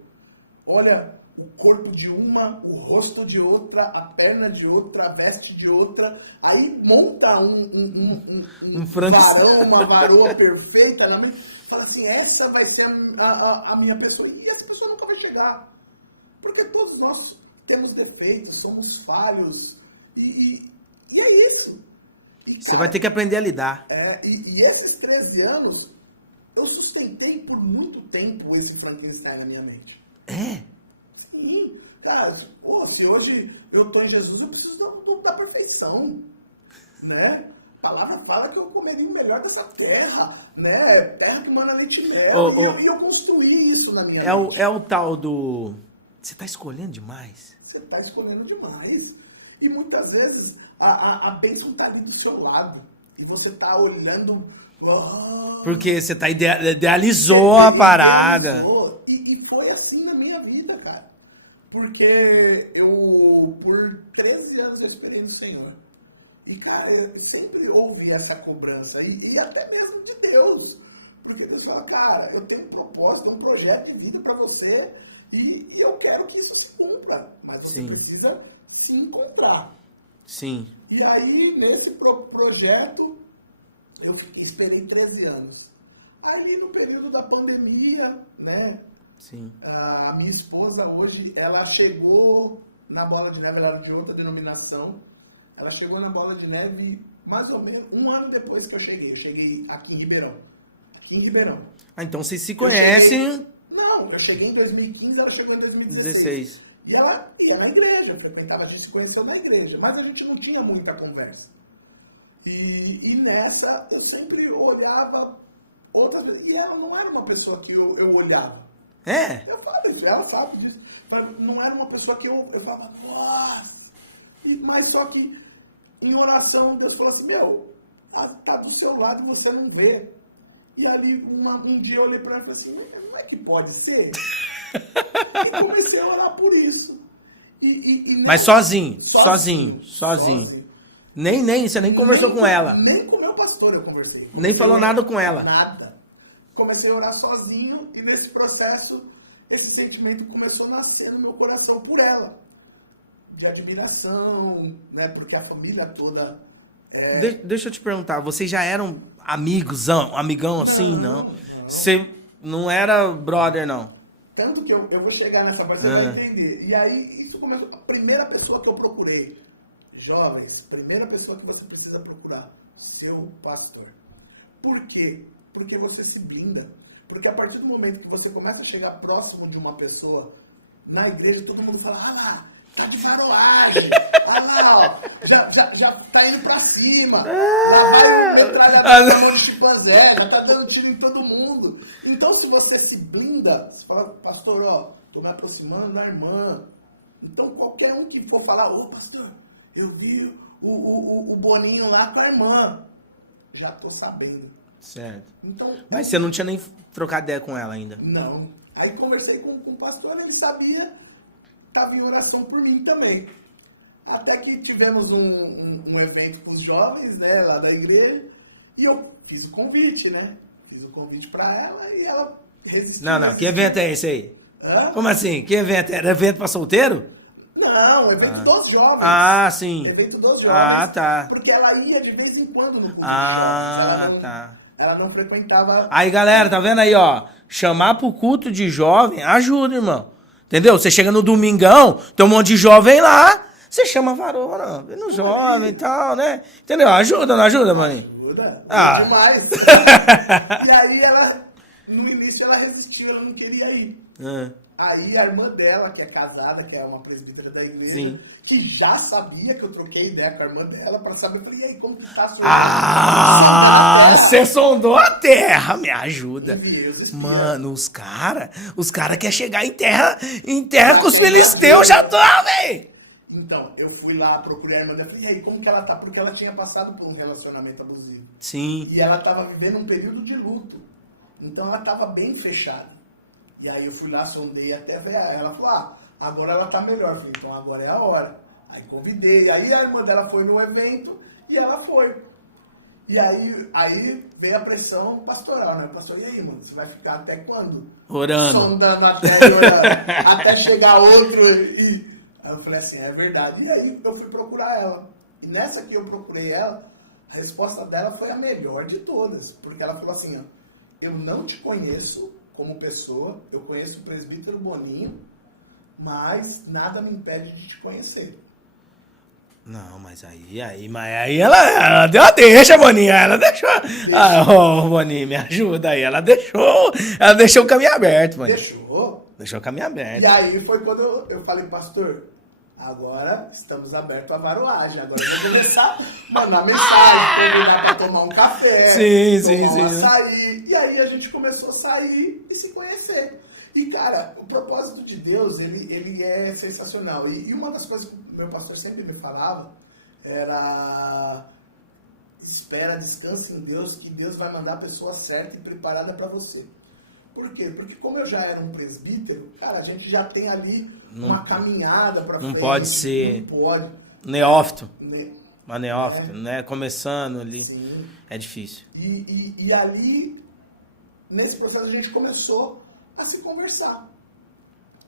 Olha, o corpo de uma, o rosto de outra, a perna de outra, a veste de outra. Aí monta um varão, uma varoa perfeita na mente. Fala assim, essa vai ser a minha pessoa. E essa pessoa nunca vai chegar. Porque todos nós temos defeitos, somos falhos. E é isso. E, cara, você vai ter que aprender a lidar. E esses 13 anos, eu sustentei por muito tempo esse Frankenstein na minha mente. Sim. Cara, se hoje eu tô em Jesus, eu preciso da perfeição, né? A palavra fala que eu comeria o melhor dessa terra, né? Terra que mana leite e mel. E eu construí isso na minha mente. É o tal do... Você tá escolhendo demais. Você tá escolhendo demais. E muitas vezes a bênção tá ali do seu lado. E você tá olhando... Porque você tá idealizou a parada. Idealizou. E foi assim na minha vida, cara. Porque por 13 anos eu esperei no Senhor. E, cara, eu sempre ouvi essa cobrança. E até mesmo de Deus. Porque Deus fala, cara, eu tenho um propósito, um projeto de vida pra você. E eu quero que isso se cumpra. Mas você precisa se encontrar. Sim. E aí, nesse projeto, eu esperei 13 anos. Aí, no período da pandemia, né? Sim. A minha esposa hoje, ela chegou na Bola de Neve, ela era de outra denominação. Ela chegou na Bola de Neve mais ou menos um ano depois que eu cheguei. Eu cheguei aqui em Ribeirão. Então vocês se conhecem... Eu cheguei em 2015, ela chegou em 2016. E ela ia na igreja, frequentava, a gente se conheceu na igreja. Mas a gente não tinha muita conversa. E nessa, eu sempre olhava outras pessoas. E ela não era uma pessoa que eu olhava. Eu falo isso, ela sabe disso. Não era uma pessoa que eu falava, nossa! Mas só que em oração, Deus falou assim, tá do seu lado e você não vê. E ali, um dia eu olhei pra ela e falei assim, mas não é que pode ser? E comecei a orar por isso. Mas sozinho? Sozinho. Nem, você nem conversou com ela? Nem com o meu pastor eu conversei. Comecei a orar nada com ela? Nada. Comecei a orar sozinho e nesse processo, esse sentimento começou a nascer no meu coração por ela. De admiração, né? Porque a família toda... Deixa eu te perguntar, vocês já eram amigão assim? Não. Você não era brother, não? Tanto que eu vou chegar nessa parte, você vai entender. E aí, isso começou... A primeira pessoa que eu procurei, jovens, primeira pessoa que você precisa procurar, seu pastor. Por quê? Porque você se blinda. Porque a partir do momento que você começa a chegar próximo de uma pessoa na igreja, todo mundo fala, ah lá, tá de varoagem. Ah lá, ó, já tá indo pra cima. Lá vai o metralhador na mão de chimpanzé, já tá dando tiro em todo mundo. Então, se você se blinda, você fala, pastor, ó, tô me aproximando da irmã. Então, qualquer um que for falar, ô, pastor, eu vi o Boninho lá com a irmã. Já tô sabendo. Certo. Então, Mas você não tinha nem trocado ideia com ela ainda? Não. Aí conversei com o pastor, ele sabia, tava em oração por mim também. Até que tivemos um evento com os jovens, né, lá da igreja, e eu fiz o convite, né? Fiz o convite pra ela e ela resistiu. Não, que evento é esse aí? Hã? Como assim? Que evento? Era evento pra solteiro? Não, evento dos jovens. Ah, sim. Evento dos jovens. Ah, tá. Porque ela ia de vez em quando no culto de jovens. Ela não frequentava... Aí, galera, tá vendo aí, ó? Chamar pro culto de jovem ajuda, irmão. Entendeu? Você chega no domingão, tem um monte de jovem lá, você chama a varona, no jovem e tal, né? Entendeu? Ajuda, não ajuda, mano? Ajuda. Demais. E aí ela, no início, ela resistiu, ela não queria ir. Aí a irmã dela, que é casada, que é uma presbítera da igreja, sim, que já sabia que eu troquei ideia com a irmã dela pra saber, falei, e aí, como que tá a sua irmã? Sondando a terra. Você sondou a terra, me ajuda. Enviei os espias. Mano, os cara querem chegar em terra com os filisteus, já tô, velho. Então, eu fui lá, procurei a irmã dela, falei, e aí, como que ela tá? Porque ela tinha passado por um relacionamento abusivo. Sim. E ela tava vivendo um período de luto. Então, ela tava bem fechada. E aí eu fui lá, sondei até, ela falou, agora ela tá melhor. Eu falei, então agora é a hora. Aí convidei, aí a irmã dela foi no evento e ela foi. E aí veio a pressão pastoral, né? O pastor, e aí, mano, você vai ficar até quando? Orando. Sondando a terra e orando. Até chegar outro e... Aí eu falei assim, é verdade. E aí eu fui procurar ela. E nessa que eu procurei ela, a resposta dela foi a melhor de todas. Porque ela falou assim, ó, eu não te conheço como pessoa, eu conheço o presbítero Boninho, mas nada me impede de te conhecer. Não, mas aí ela deu a deixa, Boninho, ela deixou. Boninho, me ajuda aí, ela deixou o caminho aberto, Boninho. Deixou o caminho aberto. E aí foi quando eu falei, pastor, agora estamos abertos à varoagem, agora eu vou começar a mandar mensagem, convidar para tomar um café, tomar um açaí. E aí a gente começou a sair e se conhecer. E, cara, o propósito de Deus, ele é sensacional. E uma das coisas que o meu pastor sempre me falava era... Espera, descansa em Deus, que Deus vai mandar a pessoa certa e preparada para você. Por quê? Porque como eu já era um presbítero, cara, a gente já tem ali uma caminhada para frente. Não pode ser. Não pode. Neófito. Uma neófito, né? Começando ali. Sim. É difícil. E ali, nesse processo, a gente começou a se conversar.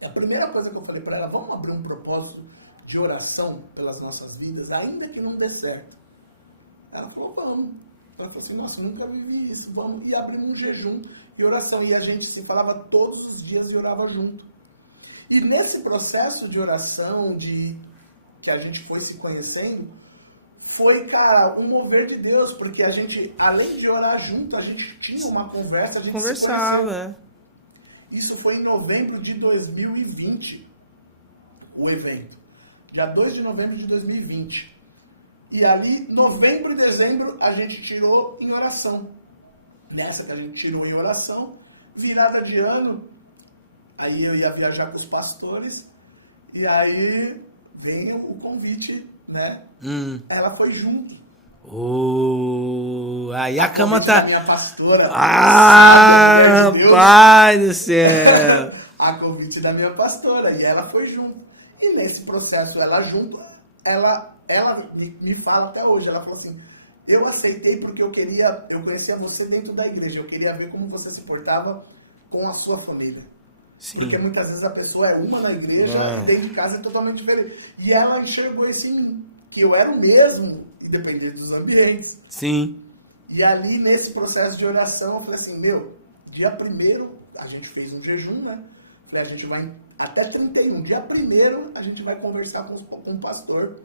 A primeira coisa que eu falei para ela, vamos abrir um propósito de oração pelas nossas vidas, ainda que não dê certo. Ela falou, vamos. Ela falou assim, nossa, eu nunca vivi isso, vamos. E abrimos um jejum e oração. E a gente se falava todos os dias e orava junto. E nesse processo de oração, que a gente foi se conhecendo, foi, cara, um mover de Deus. Porque a gente, além de orar junto, a gente tinha uma conversa, a gente se conheceu. É. Isso foi em novembro de 2020, o evento. Dia 2 de novembro de 2020. E ali, novembro e dezembro, a gente tirou em oração. Nessa que a gente tirou em oração, virada de ano, aí eu ia viajar com os pastores, e aí vem o convite, né? Ela foi junto. Aí a convite da minha pastora, sabe, a mulher de Deus. Pai do céu. A convite da minha pastora, e ela foi junto. E nesse processo, ela junto, ela me fala até hoje, ela falou assim, eu aceitei porque eu conhecia você dentro da igreja, eu queria ver como você se portava com a sua família. Sim. Porque muitas vezes a pessoa é uma na igreja e dentro de casa é totalmente diferente. E ela enxergou isso em mim, que eu era o mesmo, independente dos ambientes. Sim. E ali, nesse processo de oração, eu falei assim, dia 1º, a gente fez um jejum, né? Falei, a gente vai até 31, dia 1º, a gente vai conversar com o pastor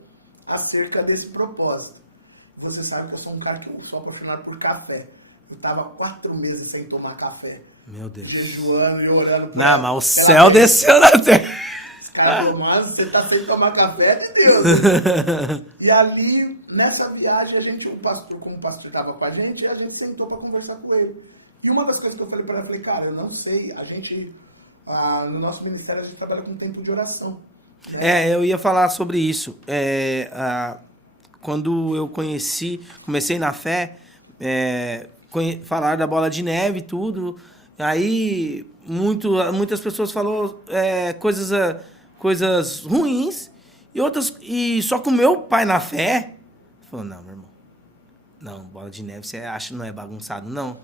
acerca desse propósito. Você sabe que eu sou um cara que eu sou apaixonado por café. Eu tava 4 meses sem tomar café. Meu Deus. Jejuando e orando por Não, mas o céu desceu na terra. Os caras falaram, mas você tá sem tomar café, é de Deus. E ali, nessa viagem, o pastor, como o pastor tava com a gente sentou para conversar com ele. E uma das coisas que eu falei para ele, eu falei, cara, eu não sei, no nosso ministério a gente trabalha com tempo de oração. Né? Eu ia falar sobre isso. Quando eu comecei na fé, falar da bola de neve e tudo, aí muitas pessoas falaram coisas ruins e só que o meu pai na fé falou, não, meu irmão, não, bola de neve você acha que não é bagunçado, não.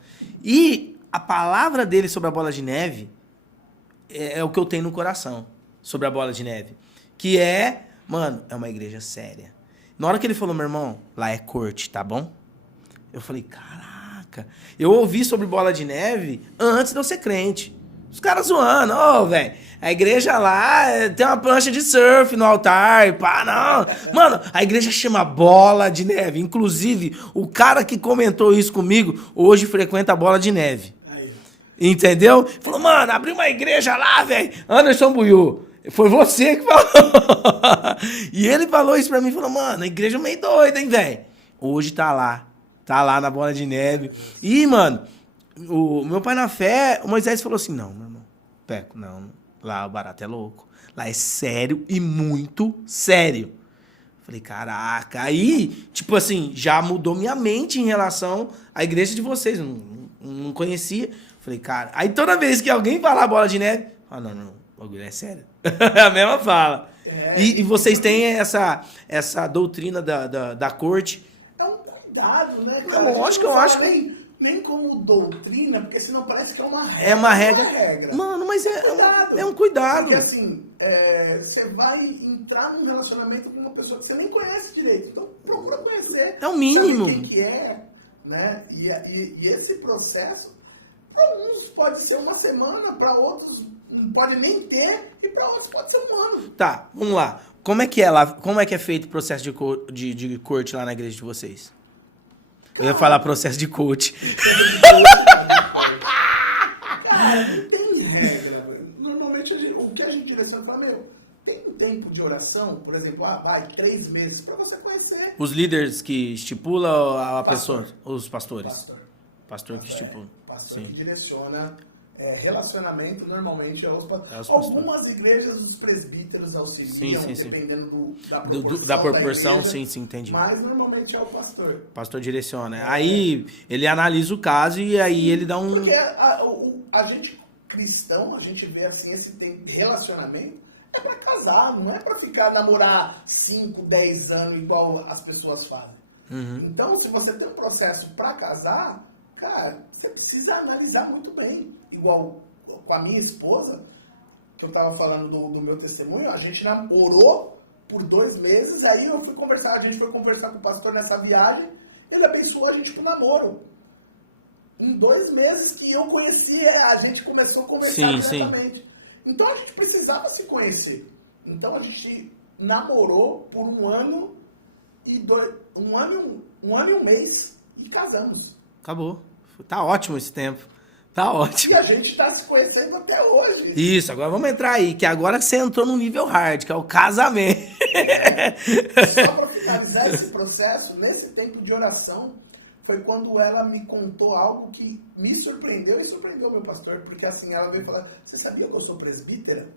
E a palavra dele sobre a bola de neve é o que eu tenho no coração sobre a bola de neve, que é uma igreja séria. Na hora que ele falou, meu irmão, lá é corte, tá bom? Eu falei, caraca, eu ouvi sobre bola de neve antes de eu ser crente. Os caras zoando, velho, a igreja lá tem uma prancha de surf no altar, pá, não. Mano, a igreja chama Bola de Neve. Inclusive, o cara que comentou isso comigo, hoje frequenta a Bola de Neve. Aí, ó. Entendeu? Falou, mano, abri uma igreja lá, velho. Anderson Buiú. Foi você que falou. E ele falou isso pra mim, falou, mano, a igreja é meio doida, hein, velho. Hoje tá lá na Bola de Neve. E, mano, o meu pai na fé, o Moisés falou assim, não, meu irmão, Peco, não, lá o barato é louco. Lá é sério e muito sério. Falei, caraca, aí, tipo assim, já mudou minha mente em relação à igreja de vocês, eu não conhecia. Falei, cara, aí toda vez que alguém falar Bola de Neve, não, o bagulho é sério. É a mesma fala. E vocês têm essa doutrina da corte. É um cuidado, né, cara? Não, a gente não fala nem como doutrina, porque senão parece que é uma regra. Não é regra. Mano, mas é cuidado. É um cuidado. Porque assim, você vai entrar num relacionamento com uma pessoa que você nem conhece direito. Então procura conhecer. É o mínimo. Saber quem que é, né? E esse processo, para uns pode ser uma semana, para outros pode nem ter, e para outros pode ser um ano. Tá, vamos lá. Como é que é lá? Como é que é feito o processo de corte lá na igreja de vocês? Cara, eu ia falar processo de coach. De coach não, de corte. Cara, não tem regra. Normalmente o que a gente direciona é falar, tem um tempo de oração, por exemplo, vai 3 meses, para você conhecer. Os líderes que estipulam a pastor. Os pastores. Pastor que estipula. Pastor Sim. que direciona. Relacionamento normalmente é os pastores. Algumas igrejas os presbíteros auxiliam, sim, dependendo da proporção da igreja. Sim, entendi. Mas normalmente é o pastor. O pastor direciona. Aí ele analisa o caso e aí ele dá um... Porque a gente cristão, a gente vê assim esse relacionamento é pra casar, não é pra namorar 5, 10 anos igual as pessoas fazem. Uhum. Então, se você tem um processo pra casar, cara, você precisa analisar muito bem. Igual com a minha esposa, que eu tava falando do meu testemunho, a gente orou por 2 meses, aí a gente foi conversar com o pastor nessa viagem, ele abençoou a gente pro namoro. Em 2 meses que eu conheci, a gente começou a conversar diretamente. Sim. Então a gente precisava se conhecer. Então a gente namorou por 1 ano e 1 mês e casamos. Acabou. Tá ótimo esse tempo. Tá ótimo. E a gente tá se conhecendo até hoje. Isso, agora vamos entrar aí, que agora você entrou no nível hard, que é o casamento. Só para finalizar esse processo, nesse tempo de oração, foi quando ela me contou algo que me surpreendeu e surpreendeu o meu pastor, porque assim, ela veio falar, você sabia que eu sou presbítera?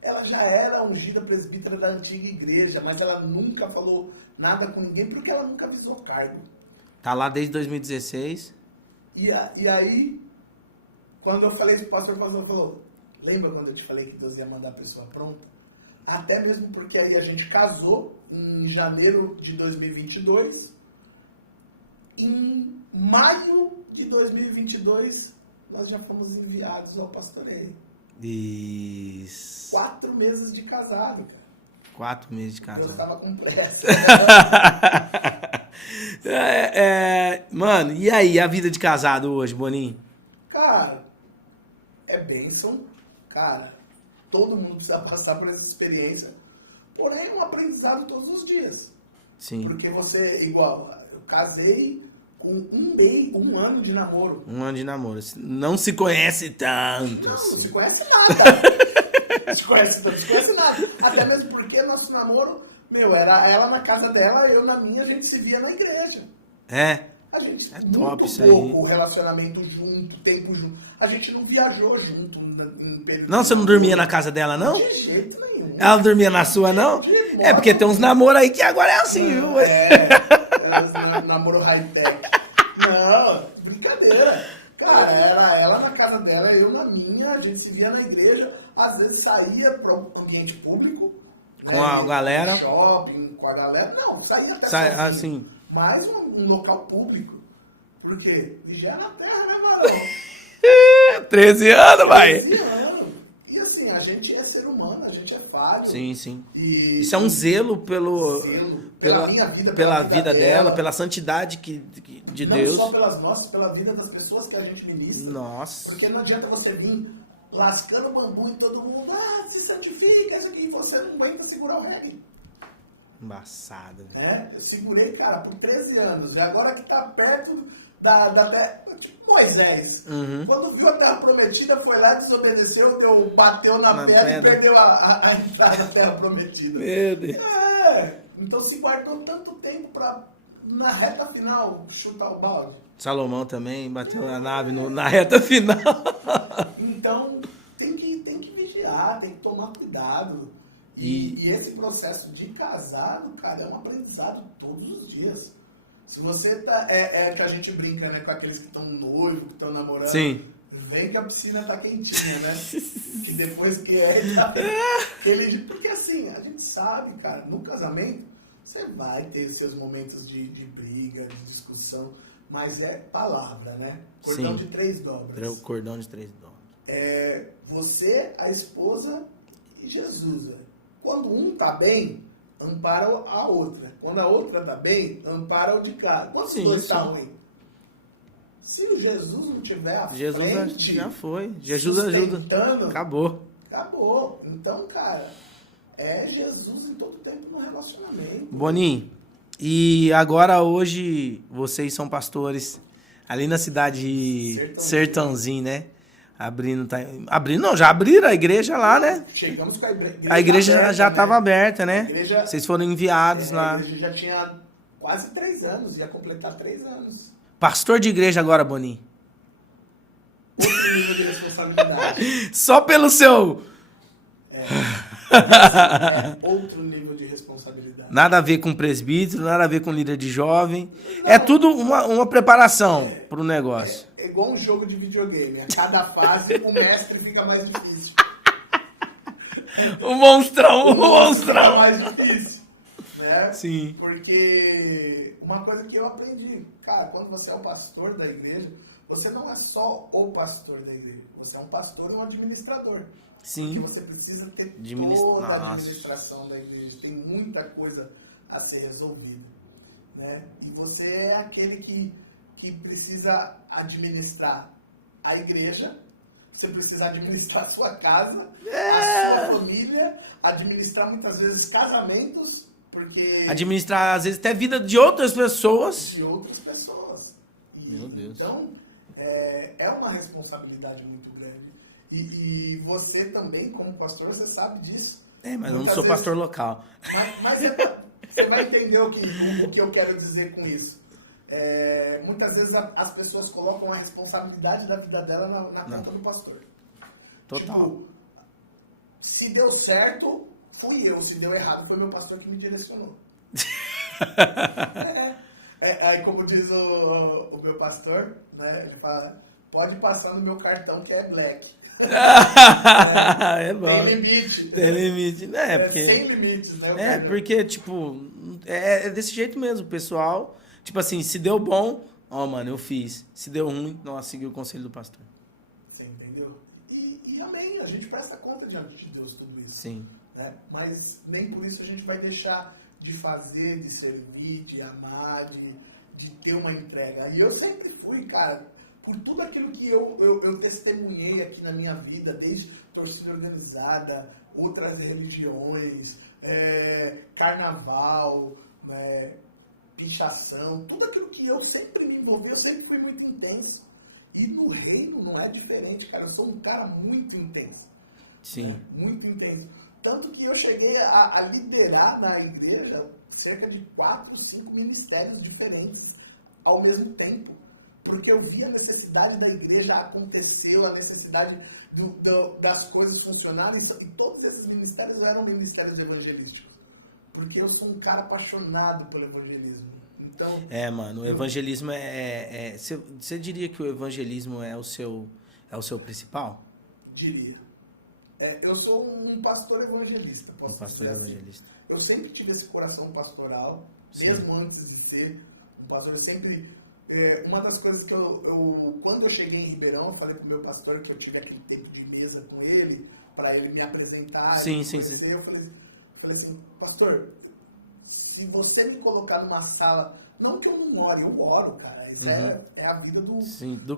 Ela já era ungida presbítera da antiga igreja, mas ela nunca falou nada com ninguém, porque ela nunca avisou cargo. Tá lá desde 2016. E aí, quando eu falei isso pro pastor, o pastor falou, lembra quando eu te falei que Deus ia mandar a pessoa pronta? Até mesmo porque aí a gente casou em janeiro de 2022. Em maio de 2022, nós já fomos enviados ao pastoreio. Isso. 4 meses de casado, cara. 4 meses de casado. Deus tava com pressa. Mano, e aí, a vida de casado hoje, Boninho? Cara, é bênção. Cara, todo mundo precisa passar por essa experiência. Porém, é um aprendizado todos os dias. Sim. Porque eu casei com um ano de namoro. Um ano de namoro. Não se conhece tanto. Não se conhece nada. Se conhece nada. Até mesmo porque nosso namoro, era ela na casa dela, eu na minha, a gente se via na igreja. A gente, muito pouco relacionamento junto, tempo junto. A gente não viajou junto em período de namoro. Não, você não dormia na casa dela, não? De jeito nenhum. Ela dormia na sua, não? De modo porque tem uns namoros aí que agora é assim. Não, namoro high-tech. Não, brincadeira. Cara, era ela na casa dela, eu na minha, a gente se via na igreja, às vezes saía pro ambiente público, né? Com a galera. No shopping, com a galera. Não, saía até sozinho. Assim. Mas um local público. Por quê? Vigiar na terra, né, varão? 13 anos, vai. 13 anos. E assim, a gente é ser humano, a gente é falho. Sim, sim. Isso é um zelo pela minha vida, pela vida dela. Pela santidade de não Deus. só pelas nossas, pela vida das pessoas que a gente ministra. Nossa. Porque não adianta você vir lascando bambu em todo mundo. Se santifica, isso aqui. E você não aguenta segurar o reggae. Embaçado. Eu segurei, cara, por 13 anos. E agora que tá perto da terra... Tipo Moisés. Quando viu a terra prometida, foi lá, desobedeceu, bateu na pedra e perdeu a entrada da terra prometida. Meu Deus. Então se guardou tanto tempo pra, na reta final, chutar o balde. Salomão também bateu na nave na reta final. Então tem que vigiar, tem que tomar cuidado. E esse processo de casado, cara, é um aprendizado todos os dias. Se você tá... É que a gente brinca, né? Com aqueles que estão noivo, que estão namorando. Sim. Vem que a piscina tá quentinha, né? Que depois porque assim, a gente sabe, cara, no casamento, você vai ter seus momentos de briga, de discussão, mas é palavra, né? Cordão Sim. de 3 dobras. É o cordão de 3 dobras. Você, a esposa e Jesus, Quando um tá bem, ampara a outra. Quando a outra tá bem, ampara o de cá. Quando os dois tá ruim? Se o Jesus não tiver à frente, já foi. Jesus sustentando, acabou. Então, cara, é Jesus em todo tempo no relacionamento. Boninho, e agora hoje vocês são pastores ali na cidade de Sertãozinho, né? Já abriram a igreja lá, né? Chegamos com a igreja A igreja aberta, já estava aberta, né? A igreja, vocês foram enviados lá. A igreja já tinha quase 3 anos, ia completar 3 anos. Pastor de igreja agora, Boninho. Outro nível de responsabilidade. Só pelo seu... Porque assim, outro nível de responsabilidade. Nada a ver com presbítero, nada a ver com líder de jovem. Não, é tudo uma preparação para o negócio. É igual um jogo de videogame. A cada fase, o mestre fica mais difícil. O monstrão. O monstro fica mais difícil. Né? Sim. Porque uma coisa que eu aprendi, cara, quando você é o pastor da igreja, você não é só o pastor da igreja. Você é um pastor e um administrador. Sim. Porque você precisa ter toda a administração da igreja. Tem muita coisa a ser resolvida. Né? E você é aquele que precisa administrar a igreja, você precisa administrar a sua casa, a sua família, administrar muitas vezes casamentos, porque... Administrar, às vezes, até a vida de outras pessoas. E então, é uma responsabilidade muito grande. E você também, como pastor, você sabe disso. Mas muitas vezes, pastor local. Mas você vai entender o que eu quero dizer com isso. Muitas vezes as pessoas colocam a responsabilidade da vida dela na conta do pastor. Total. Tipo, se deu certo, fui eu. Se deu errado, foi meu pastor que me direcionou. Aí, como diz o meu pastor, né? Ele fala... Pode passar no meu cartão que é black. Tem limite. Tem limite. Porque... sem limites, né? O cartão. Porque, tipo, é desse jeito mesmo. O pessoal, tipo assim, se deu bom, mano, eu fiz. Se deu ruim, nós segui o conselho do pastor. Você entendeu? E amém, a gente presta conta diante de Deus tudo isso. Sim. Né? Mas nem por isso a gente vai deixar de fazer, de servir, de amar, de ter uma entrega. E eu sempre fui, cara... Por tudo aquilo que eu testemunhei aqui na minha vida, desde torcida organizada, outras religiões, carnaval, né? pichação, tudo aquilo que eu sempre me envolvi, eu sempre fui muito intenso. E no reino não é diferente, cara. Eu sou um cara muito intenso. Sim. Né? Muito intenso. Tanto que eu cheguei a liderar na igreja cerca de 4, 5 ministérios diferentes ao mesmo tempo. Porque eu vi a necessidade da igreja acontecer, a necessidade das coisas funcionarem. E todos esses ministérios eram ministérios evangelísticos. Porque eu sou um cara apaixonado pelo evangelismo. Então, mano, o evangelismo você diria que o evangelismo é o seu principal? Diria. Eu sou um pastor evangelista, posso dizer assim. Eu sempre tive esse coração pastoral, mesmo antes de ser um pastor. Eu sempre... uma das coisas que quando eu cheguei em Ribeirão, eu falei pro meu pastor que eu tive aquele tempo de mesa com ele, para ele me apresentar, ele me conhecer. Eu falei assim, pastor, se você me colocar numa sala... Não que eu não ore, eu oro, cara. Isso é a vida do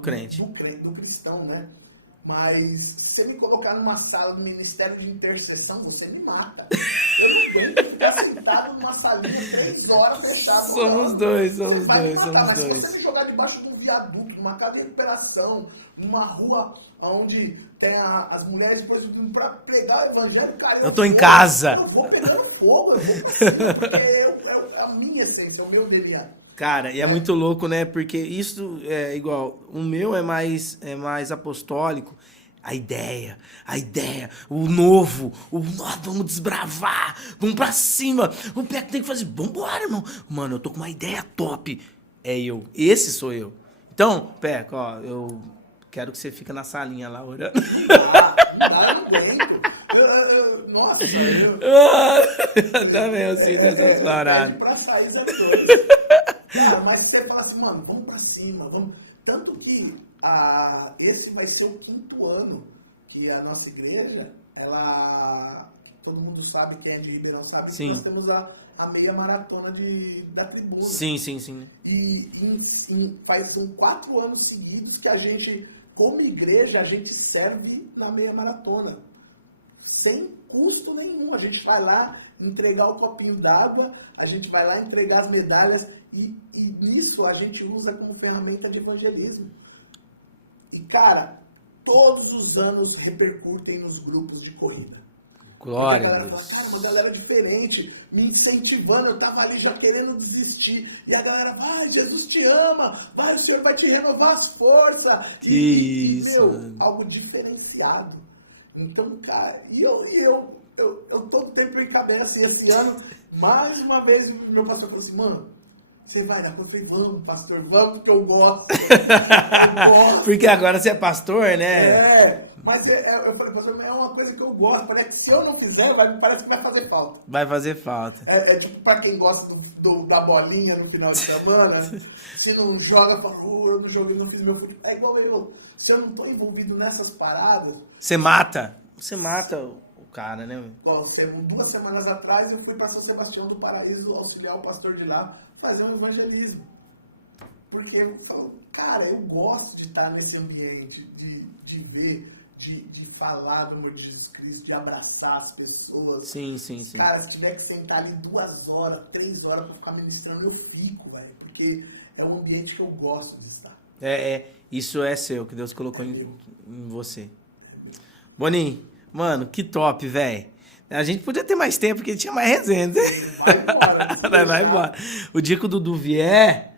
crente. Do cristão, né? Mas se você me colocar numa sala do Ministério de Intercessão, você me mata. Eu não aguento ficar sentado numa salinha 3 horas fechado orando. Você vai me matar. Mas se você me jogar debaixo de um viaduto, numa casa de recuperação, numa rua onde tem as mulheres depois pra pregar o evangelho, cara, eu tô em casa. Eu vou pegando fogo, eu vou pra cima, porque é a minha essência, é o meu DNA. Cara, e é muito louco, né? Porque isso é igual, o meu é mais apostólico. A ideia, o novo, vamos desbravar, vamos pra cima, o Pé tem que fazer, vambora, irmão. Mano, eu tô com uma ideia top. Esse sou eu. Então, Pé, ó, eu quero que você fique na salinha lá olhando. Não dá, eu não aguento. Nossa, pede pra sair 02. Cara, mas se você fala assim, mano, vamos pra cima, vamos... Tanto que esse vai ser o 5º ano que a nossa igreja, todo mundo sabe, quem é de Ribeirão sabe, que nós temos a meia maratona da tribuna. Sim. E são 4 anos seguidos que a gente, como igreja, a gente serve na meia maratona. Sem custo nenhum. A gente vai lá entregar o copinho d'água, a gente vai lá entregar as medalhas e nisso a gente usa como ferramenta de evangelismo. E, cara, todos os anos repercutem nos grupos de corrida. Glória. Porque a galera fala, cara, uma galera diferente, me incentivando, eu tava ali já querendo desistir. E a galera, vai, Jesus te ama, vai, o Senhor vai te renovar as forças. E algo diferenciado. Então, cara, eu todo tempo eu encabeço. E esse ano, mais uma vez, meu pastor falou assim, mano, você vai dar conta? Eu falei, vamos, pastor, vamos, porque eu gosto. Eu gosto. Porque agora você é pastor, né? Mas eu falei, pastor, é uma coisa que eu gosto. Parece que se eu não fizer, parece que vai fazer falta. Vai fazer falta. É tipo pra quem gosta da bolinha no final de semana. Se não joga, fala, eu não joguei, não fiz meu futebol. É igual eu. Se eu não tô envolvido nessas paradas... Você mata o cara, né? 2 semanas atrás eu fui para São Sebastião do Paraíso auxiliar o pastor de lá fazer um evangelismo. Porque eu falo, cara, eu gosto de estar nesse ambiente, de ver, de falar do amor de Jesus Cristo, de abraçar as pessoas. Sim. Cara, se tiver que sentar ali 2 horas, 3 horas para ficar ministrando, eu fico, velho. Porque é um ambiente que eu gosto de estar. Isso é seu, que Deus colocou em você. É meu. Boninho, mano, que top, velho. A gente podia ter mais tempo, porque tinha mais resenha. Sim, vai embora. Se deixar... O dia que o Dudu vier,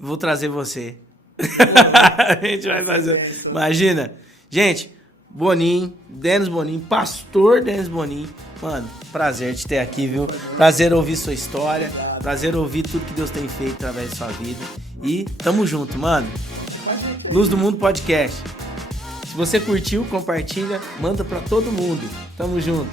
vou trazer você. Demorou. A gente vai ser bênção. Imagina. Gente, Boninho, Denis Boninho, pastor Denis Boninho. Mano, prazer te ter aqui, viu? Prazer ouvir sua história. Obrigado. Prazer ouvir tudo que Deus tem feito através da sua vida. E tamo junto, mano. Conta com a gente aí. Luz do Mundo Podcast. Se você curtiu, compartilha, manda pra todo mundo. Tamo junto.